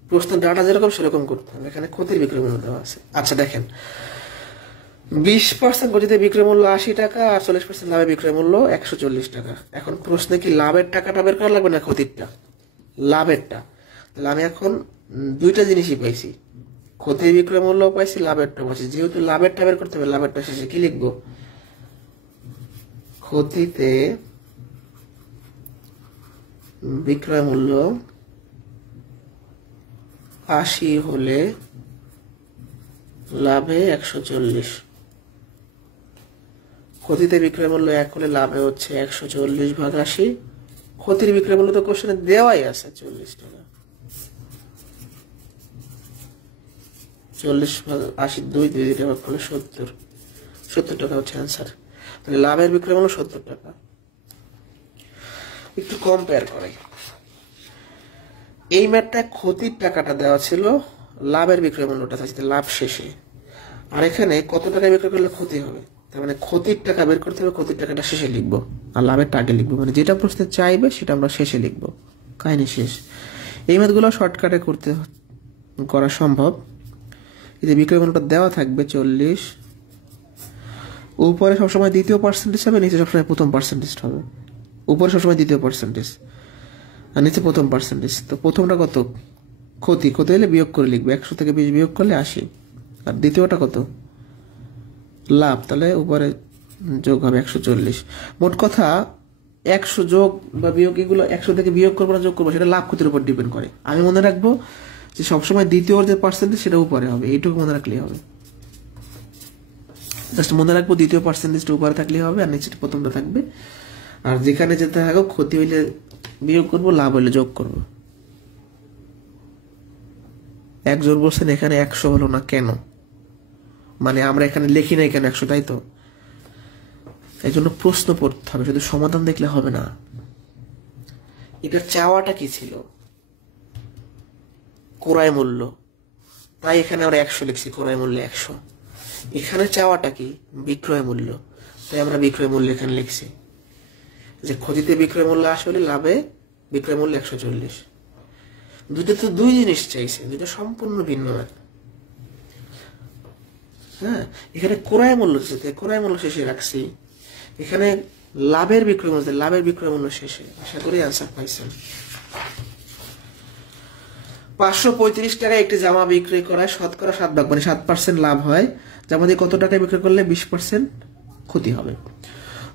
প্রশ্ন ডাটা যেরকম সেরকম করতে হবে। এখানে ক্ষতির বিক্রয় মূল্য দেওয়া আছে। আচ্ছা দেখেন, 20% ক্ষতিতে বিক্রয় মূল্য 80 টাকা আর 40% লাভের বিক্রয় মূল্য 140 টাকা। এখন প্রশ্নে কি লাভের টাকাটা বের করা লাগবে না ক্ষতিরটা? লাভেরটা। তাহলে আমি এখন দুইটা জিনিসই পাইছি, ক্ষতির বিক্রয় মূল্য পাইছি, লাভেরটা পাইছি। যেহেতু লাভেরটা বের করতে হবে, লাভেরটা শেষে কি লিখবো? ক্ষতিতে বিক্রয় মূল্য 80 হলে লাভে 140। ক্ষতিতে বিক্রয় মূল্য 1 হলে লাভে হচ্ছে 140/80। ক্ষতির বিক্রয় মূল্য তো কোশ্চেনে দেওয়াই আছে 40 টাকা। 40/80 2 দিয়ে ভাগ করলে 70 টাকা হচ্ছে অ্যান্সার। তাহলে লাভের বিক্রয় মূল্য 70 টাকা। একটু কম্পেয়ার করাই। এই ম্যাটটা ক্ষতির টাকাটা দেওয়া ছিল, লাভের বিক্রয় মূল্যটা চাইছে লাভ শেষে। আর এখানে কত টাকায় বিক্রয় করলে ক্ষতি হবে, তার মানে ক্ষতির টাকা বের করতে হবে, ক্ষতির টাকাটা শেষে লিখবো আর লাভের টাকা লিখবো, মানে যেটা প্রশ্নে চাইবে সেটা আমরা শেষে লিখবো। কাহিনী শেষ। এই ম্যাথগুলো শর্টকাটে করা সম্ভব। এই যে বিক্রয় মূল্যটা দেওয়া থাকবে 40, উপরে সবসময় দ্বিতীয় পার্সেন্টেজ হবে, নিচে সবসময় প্রথম পার্সেন্টেজ হবে। উপরে সবসময় দ্বিতীয় পার্সেন্টেজ আর নিচে প্রথম পার্সেন্টেজ। তো প্রথমটা কত? ক্ষতি হলে বিয়োগ করে লিখবে, 100 থেকে 20 বিয়োগ করলে 80। আর দ্বিতীয়টা কত? লাভ, তাহলে উপরে যোগ হবে 140। মোট কথা 100 যোগ বা বিয়োগ, এগুলো 100 থেকে বিয়োগ করবো না যোগ করবো সেটা লাভ ক্ষতির উপর ডিপেন্ড করে। আমি মনে রাখবো যে সবসময় দ্বিতীয় যে পার্সেন্টেজ সেটা উপরে হবে, এইটুকু মনে রাখলেই হবে। জাস্ট মনে রাখবো দ্বিতীয় পার্সেন্টেজটা উপরে থাকলেই হবে আর নিচে প্রথমটা থাকবে। আর যেখানে যেতে থাকো ক্ষতি হইলে বিয়োগ করবো, লাভ হইলে যোগ করবো। একজন বলছেন এখানে 100 হলো না কেন, মানে আমরা এখানে লিখি নাই কেন 100, তাই তো? এই জন্য প্রশ্ন পড়তে হবে, শুধু সমাধান দেখলে হবে না। এটার চাওয়াটা কি ছিল? ক্রয় মূল্য, তাই এখানে আমরা 100 লিখছি, ক্রয় মূল্য 100। এখানে চাওয়াটা কি? বিক্রয় মূল্য, তাই আমরা বিক্রয় মূল্য এখানে লিখছি। যে ক্ষতিতে বিক্রয় মূল্য আসলে লাভে বিক্রয় মূল্য 140। দুটো তো দুই জিনিস চাইছে, দুটো সম্পূর্ণ ভিন্ন। হ্যাঁ, এখানে ক্রয় মূল্য ক্রয় মূল্য শেষে রাখছি, এখানে লাভের বিক্রয় মূল্য, লাভের বিক্রয় মূল্য শেষে। আশা করি আনসার পাইছেন। 535 টাকায় একটি জামা বিক্রি করায় শতকরা 7 ভাগ, মানে 7% লাভ হয়। জামা দিয়ে কত টাকায় বিক্রি করলে 20% ক্ষতি হবে।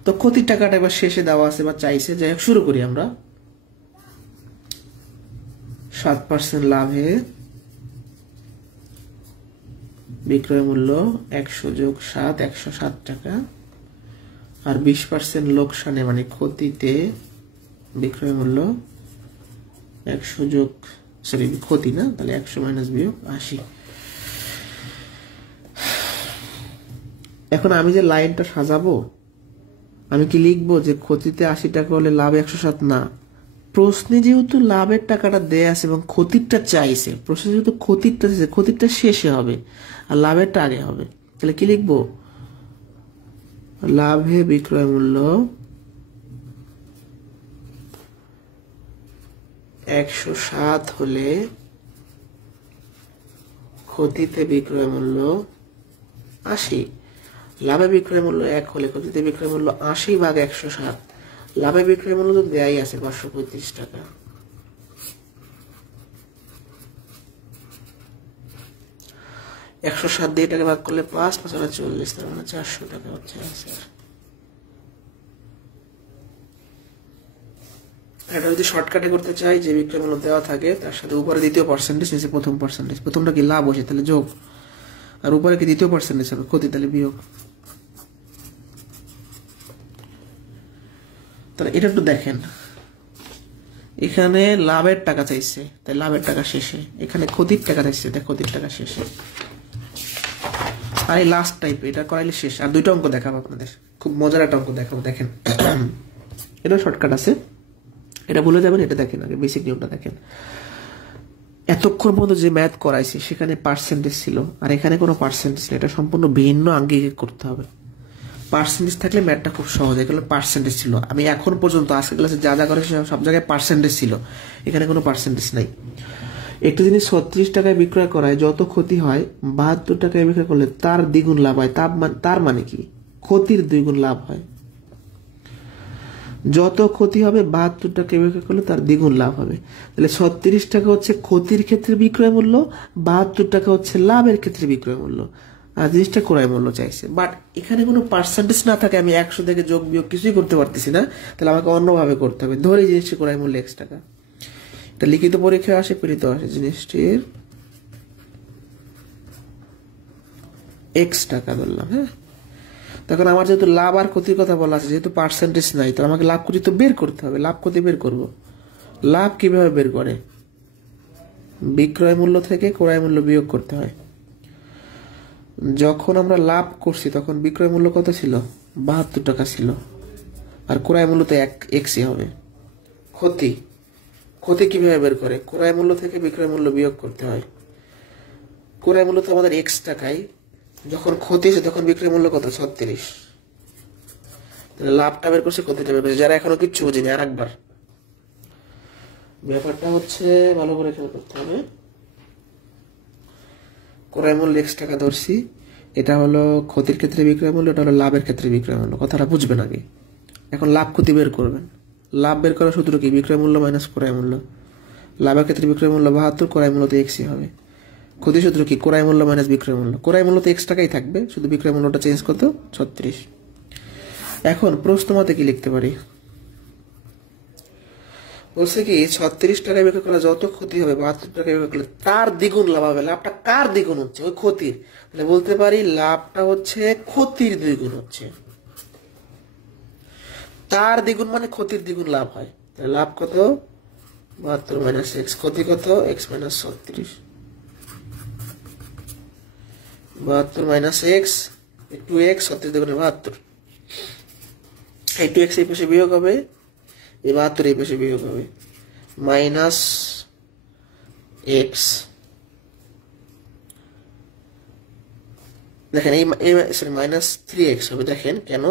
তো ক্ষতির টাকাটা এবার শেষে দেওয়া আছে বা চাইছে। যাই হোক, শুরু করি আমরা। 7% লাভে বিক্রয় মূল্য 100 যোগ 7, 107 টাকা। আর 20% লোকসানে মানে ক্ষতিতে বিক্রয় মূল্য 100 যোগ, সরি ক্ষতি না, তাহলে 100 মাইনাস বিয়োগ 80। এখন আমি যে লাইনটা সাজাবো, আমি কি লিখবো যে ক্ষতিতে 80 টাকা হলে লাভ 107? না, প্রশ্নে যেহেতু লাভের টাকাটা দেয়া আছে এবং ক্ষতিরটা চাইছে, প্রশ্নে যেহেতু ক্ষতিরটা চাইছে, ক্ষতিরটা শেষে হবে আর লাভেরটা আগে হবে, তাহলে কি লিখবো? লাভে বিক্রয় মূল্য 107 হলে ক্ষতিতে বিক্রয় মূল্য 80। লাভে বিক্রয় মূল্য 1 হলে ক্ষতিতে বিক্রয় মূল্য 80/107। লাভে বিক্রয় মূল্য তো দেয়াই আছে 535 টাকা। একশো 7 দিয়ে টাকা ভাগ করলে 5, 5 আর 40, তার মানে 400 টাকা হচ্ছে আনসার। এটা যদি শর্টকাটে করতে চাই, যে বিক্রয় মূল্য দেওয়া থাকে তার সাথে উপরে দ্বিতীয় পার্সেন্টেজ, নিচে প্রথম পার্সেন্টেজ। প্রথমটা কি লাভ বসে, তাহলে যোগ, আর উপরে কি দ্বিতীয় পার্সেন্টেজ হবে ক্ষতি, তাহলে বিয়োগ। তাহলে এটা একটু দেখেন, এখানে লাভের টাকা চাইছে তাই লাভের টাকা শেষে, এখানে ক্ষতির টাকা চাইছে তাই ক্ষতির টাকা শেষে। আর এই লাস্ট টাইপ এটা করাইলে শেষ। আর দুইটা অঙ্ক দেখাবো আপনাদের, খুব মজার একটা অঙ্ক দেখাবো, দেখেন। এটা শর্টকাট আছে, এটা ভুলে যাবেন। এটা দেখেন আগে, বেসিক নিয়মটা দেখেন। এতক্ষণ পর্যন্ত যে ম্যাথ করাইছে সেখানে পার্সেন্টেজ ছিল, আর এখানে কোনো পার্সেন্টেজ নেই। এটা সম্পূর্ণ ভিন্ন আঙ্গিকে করতে হবে। পার্সেন্টেজ থাকলে ম্যাথটা খুব সহজ। এগুলো পার্সেন্টেজ ছিল, আমি এখন পর্যন্ত আজকের ক্লাসে যা যা করে সব জায়গায় পার্সেন্টেজ ছিল, এখানে কোনো পার্সেন্টেজ নাই। একটা জিনিস 36 টাকায় বিক্রয় করায় যত ক্ষতি হয় 72 টাকায় বিক্রয় করলে তার দ্বিগুণ লাভ হয়। তার মানে কি? ক্ষতির দ্বিগুণ লাভ হয়। যত ক্ষতি হবে 72 টাকায় বিক্রয় করলে তার দ্বিগুণ লাভ হবে। তাহলে 36 টাকা হচ্ছে ক্ষতির ক্ষেত্রে বিক্রয় মূল্য, 72 টাকা হচ্ছে লাভের ক্ষেত্রে বিক্রয় মূল্য। আর জিনিসটা ক্রয় মূল্য চাইছে, বাট এখানে কোনো পার্সেন্টেজ না থাকে, আমি 100 থেকে যোগ বিয়োগ কিছুই করতে পারতেছি না, তাহলে আমাকে অন্যভাবে করতে হবে। ধরে জিনিসটি ক্রয় মূল্য x টাকা, এটা লিখিত পরীক্ষায় আসে, প্রেরিত আসে, জিনিসটির x টাকা ধরলাম। হ্যাঁ, তখন আমার যেহেতু লাভ আর ক্ষতির কথা বলা আছে, যেহেতু পার্সেন্টেজ নাই, তো আমাকে লাভ ক্ষতি তো বের করতে হবে। লাভ ক্ষতি বের করব, লাভ কিভাবে বের করে? বিক্রয় মূল্য থেকে ক্রয় মূল্য বিয়োগ করতে হয়। যখন আমরা লাভ করছি তখন বিক্রয় মূল্য কত ছিল? 72 টাকা ছিল, আর ক্রয় মূল্য তো এক্সই হবে। ক্ষতি, ক্ষতি কিভাবে বের করে? ক্রয় মূল্য থেকে বিক্রয় মূল্য বিয়োগ করতে হয়। ক্রয় মূল্য তো আমাদের এক্স টাকায়, যখন ক্ষতি এসে তখন বিক্রয় মূল্য কত? 36। লাভটা বের করছে, ক্ষতিটা বের করছে। যারা এখনো কিচ্ছু বুঝিনি, আর একবার ব্যাপারটা হচ্ছে ভালো করে খেয়াল করতে হবে। ক্রয় মূল্য x টাকা ধরছি, এটা হলো ক্ষতির ক্ষেত্রে বিক্রয় মূল্য, এটা হলো লাভের ক্ষেত্রে বিক্রয় মূল্য। কথাটা বুঝবেন আগে। এখন লাভ ক্ষতি বের করবেন। লাভ বের করার সূত্র কি? বিক্রয় মূল্য মাইনাস ক্রয় মূল্য। লাভের ক্ষেত্রে বিক্রয় মূল্য 72, ক্রয় মূল্য তো এক্সই হবে। ক্ষতির সূত্র কি? ক্রয় মূল্য মাইনাস বিক্রয় মূল্য। ক্রয় মূল্য তো x টাকাই থাকবে, শুধু বিক্রয় মূল্যটা চেঞ্জ কত? 36। এখন প্রশ্ন মতে কি লিখতে পারি? বলছে কি 36 টাকায় বিক্রি করলে যত ক্ষতি হবে 72 টাকায় বিক্রি করলে তার দ্বিগুণ লাভ হবে। লাভটা কার দ্বিগুণ হচ্ছে? ওই ক্ষতির। তাহলে বলতে পারি লাভটা হচ্ছে ক্ষতির দ্বিগুণ হচ্ছে। তার দ্বিগুণ মানে ক্ষতির দ্বিগুণ লাভ হয়। তাহলে লাভ কত? 72 মাইনাস এক্স। ক্ষতি কত? X minus 36। 72 minus x, 2x, 36 দ্বিগুণে 72। এই 2x এই পাশে বিয়োগ হবে, এই 72 এই পাশে বিয়োগ হবে, মাইনাস এক্স। দেখেন এই সরি মাইনাস 3x হবে। দেখেন কেন?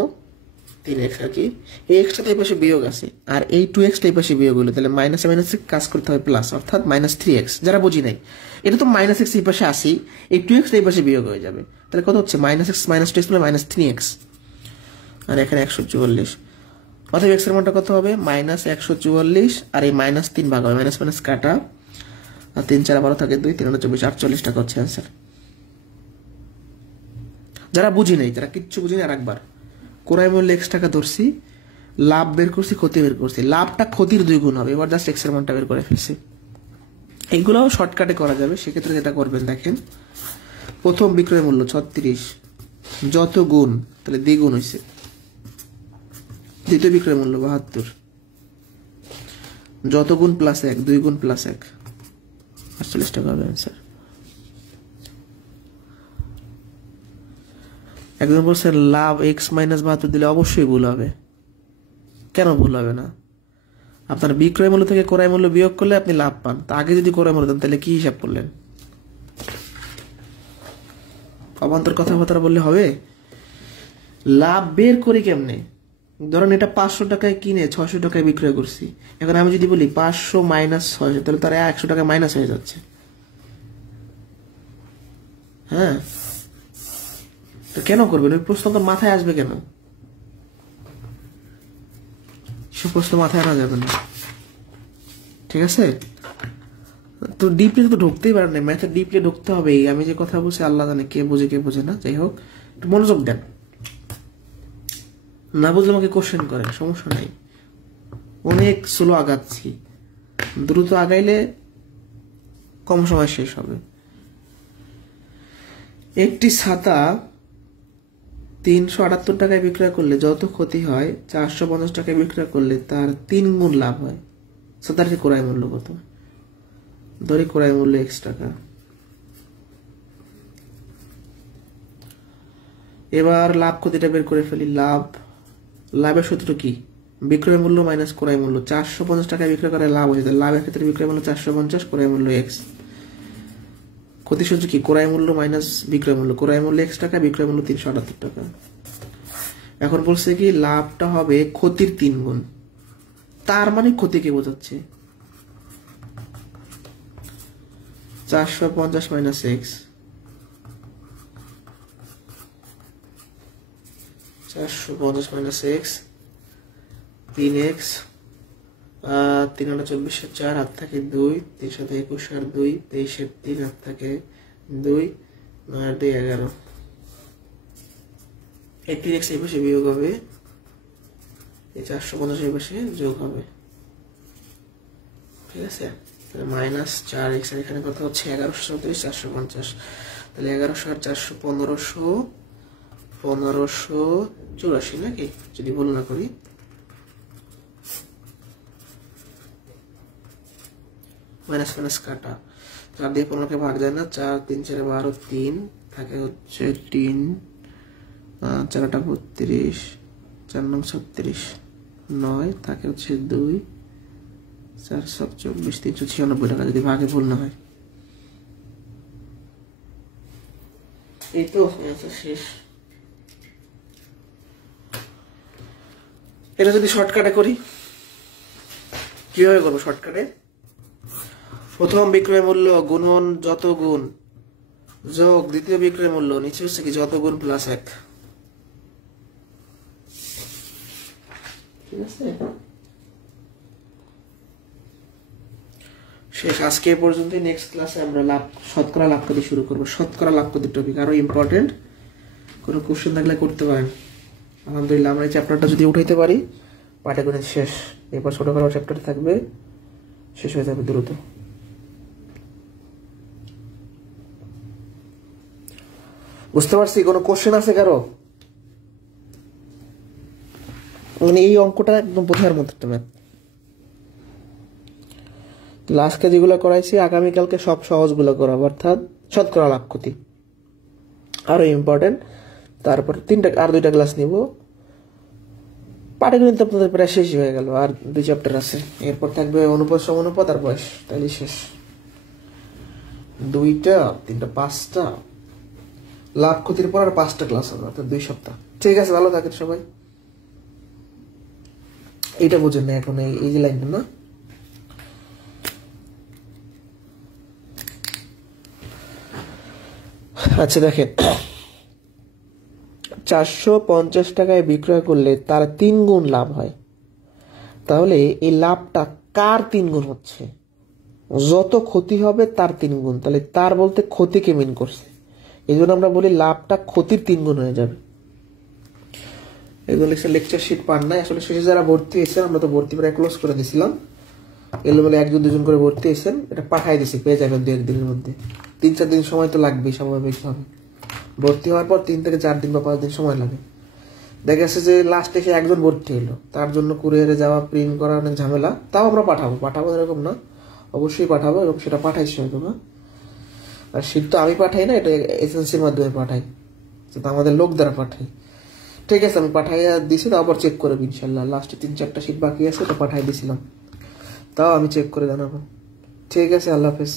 3x আর কি, এই এক্সটা এই পাশে বিয়োগ আছে, আর এই 2x এই পাশে বিয়োগ হলো, তাহলে মাইনাসে মাইনাসে কাজ করতে হবে প্লাস, অর্থাৎ মাইনাস 3x। যারা বুঝি নাই, এটা তো মাইনাস এক্স এই পাশে আসি, এই 2x এই পাশে বিয়োগ হয়ে যাবে, তাহলে কত হচ্ছে? Minus x minus 2x minus 3x, আর এখানে 144। অর্থাৎ এক্স এর মানটা কত হবে? মাইনাস 144, আর এই মাইনাস 3 ভাগ হবে, মাইনাস মাইনাস কাটা, আর 3 4 12 থাকে 2, 3 24, 48 টাকা হচ্ছে অ্যান্সার। যারা বুঝি নাই, যারা কিচ্ছু বুঝি না, আর একবার ক্রয় মূল্য x টাকা ধরছি, লাভ বের করছি, ক্ষতি বের করছি, লাভটা ক্ষতির 2 গুণ হবে। এবার জাস্ট x এর মানটা বের করে ফেলছি। এইগুলোও শর্টকাটে করা যাবে। সেক্ষেত্রে যেটা করবেন দেখেন, প্রথম বিক্রয় মূল্য 36, যত গুণ তাহলে দ্বিগুণ হয়েছে। দ্বিতীয় বিক্রয় মূল্য 72, যত গুণ প্লাস 1, 2 গুণ প্লাস 1, 48 টাকা হবে অ্যান্সার। একজন বলছে লাভ x মাইনাস 72 দিলে অবশ্যই ভুল হবে। কেন ভুল হবে না? আপনার বিক্রয় মূল্য থেকে ক্রয় মূল্য বিয়োগ করলে আপনি লাভ পান, তা আগে যদি ক্রয় মূল্য দেন তাহলে কি হিসাব করলেন? অবান্তর কথাবার্তা বললে হবে? লাভ বের করি কেমনে? ধরেন এটা 500 টাকায় কিনে 600 টাকায় বিক্রয় করছি। এখন আমি যদি বলি 500 মাইনাস 600, তাহলে তার 100 টাকা মাইনাস হয়ে যাচ্ছে। হ্যাঁ, তো কেন করবেন? ওই প্রশ্ন তো মাথায় আসবে কেন? সব প্রশ্ন মাথায় আনা যাবে না, ঠিক আছে? তো ডিপলি তো ঢুকতেই পারেন না, ম্যাথে ডিপলি ঢুকতে হবে। আমি যে কথা বলছি আল্লাহ জানে কে বোঝে কে বোঝে না। যাই হোক, একটু মনোযোগ দেন। না বুঝলে আমাকে কোশ্চেন করেন, সমস্যা নাই। অনেক স্লো আগাচ্ছি, দ্রুত আগাইলে কম সময় শেষ হবে। একটি ছাতা 378 টাকায় বিক্রয় করলে যত ক্ষতি হয় 450 টাকায় বিক্রয় করলে তার 3 গুণ লাভ হয়। ছাতার ক্রয় মূল্য কত? ধরি ক্রয় মূল্য x টাকা। এবার লাভ ক্ষতিটা বের করে ফেলি। লাভের সূত্র কি? বিক্রয় মূল্য মাইনাস ক্রয় মূল্য। 450 টাকায় বিক্রয় করে লাভ হয়েছে, লাভের ক্ষেত্রে বিক্রয় মূল্য 450, ক্রয় মূল্য x। ক্ষতি সূত্র কি? ক্রয় মূল্য মাইনাস বিক্রয় মূল্য। ক্রয় মূল্য x টাকা, বিক্রয় মূল্য 378 টাকা। এখন বলছে কি লাভটা হবে ক্ষতির 3 গুণ, তার মানে ক্ষতিকে বোঝাচ্ছে। 450 minus x, 450 minus x, 3x, 324 4 হাত থাকে 2, 3 7 21 আর 2, 23 3 হাত থাকে 2, 9 2 11। এই 3x এই পাশে বিয়োগ হবে, এই 450 এই পাশে যোগ হবে, ঠিক আছে। তাহলে মাইনাস 4x, আর এখানে কত হচ্ছে 1134 450, তাহলে 1100 আর 400 1584 নাকি, যদি ভুল না করি। মাইনাস মাইনাস কাটা, 4 দিয়ে 15কে ভাগ যায় না, 4 3 4 12 3 থাকে হচ্ছে 3 4 8 32 4 9 36 9 থাকে হচ্ছে 2 4 7 24 396 টাকা, যদি ভাগে ভুল না হয়। এই তো শেষ। এটা যদি শর্টকাটে করি, কিভাবে করবো শর্টকাটে? প্রথম বিক্রয় মূল্য গুণন যত গুণ যোগ দ্বিতীয় বিক্রয় মূল্য, নিচে হচ্ছে কি যত গুণ প্লাস 1, ঠিক আছে। শেষ আজকে এই পর্যন্ত। নেক্সট ক্লাসে আমরা শতকরা লাভ করতে শুরু করবো। শতকরা লাভ করতে টপিক আরো ইম্পর্টেন্ট, কোনো কোশ্চেন থাকলে করতে পারেন। আলহামদুলিল্লাহ আমরা এই চ্যাপ্টারটা যদি উঠাইতে পারি পাটিগণিত শেষ। এরপর ছোটখাটো চ্যাপ্টার থাকবে, শেষ হয়ে যাবে দ্রুত। বুঝতে পারছি? কোনো কোশ্চেন আছে কারো? মানে এই অঙ্কটা একদম বোঝার মতো একটা ম্যাথ। লাস্টকে যেগুলো করাইছি আগামীকালকে সব সহজগুলো করাবো, অর্থাৎ শতকরা লাভ ক্ষতি আরো ইম্পর্টেন্ট। তারপর আর 2টা ক্লাস নিব। পাটিগণিত আপনাদের প্রায় শেষই হয়ে গেল, আর 2 চ্যাপ্টার আছে। এরপর থাকবে অনুপাত সমানুপাত আর বয়স, তাইলে শেষ। 2টা 3টা 5টা লাভ ক্ষতির পর আর 5টা ক্লাস হবে, অর্থাৎ 2 সপ্তাহ। ঠিক আছে, ভালো থাকেন সবাই। এইটা বোঝেন না এখন, এই যে লাইনটা না, আচ্ছা দেখেন, 450 টাকায় বিক্রয় করলে তার 3 গুণ লাভ হয়। তাহলে এই লাভটা কার 3 গুণ হচ্ছে? যত ক্ষতি হবে তার 3 গুণ। তাহলে তার বলতে ক্ষতিকে মিন করছে, এই জন্য আমরা বলি লাভটা ক্ষতির 3 গুণ হয়ে যাবে। এগুলো লেকচার শিট পান নাই আসলে। শেষে যারা ভর্তি হয়েছে, আমরা তো ভর্তি প্রায় ক্লোজ করে দিয়েছিলাম, এগুলো বলে 1 2 জন করে ভর্তি হয়েছেন, এটা পাঠাই দিছি, পেয়ে যাবেন 2-1 দিনের মধ্যে। 3-4 দিন সময় তো লাগবেই স্বাভাবিকভাবে। ভর্তি হওয়ার পর 3 থেকে 4 দিন বা 5 দিন সময় লাগে। দেখা যাচ্ছে যে লাস্টে এসে একজন ভর্তি হলো, তার জন্য কুরিয়ারে যাওয়া, প্রিন্ট করা অনেক ঝামেলা। তাও আমরা পাঠাবো এরকম না, অবশ্যই পাঠাবো, এবং সেটা পাঠাইছি হয়তো না। আর শীত তো আমি পাঠাই না, এটা এজেন্সির মাধ্যমে পাঠাই, সেটা আমাদের লোক দ্বারা পাঠাই। ঠিক আছে, আমি পাঠাইয়া দিছি, তাও আবার চেক করবো ইনশাল্লাহ। লাস্টে 3-4টা শীত বাকি আছে, তো পাঠাই দিছিলাম, তাও আমি চেক করে জানাবো। ঠিক আছে, আল্লাহ হাফেজ।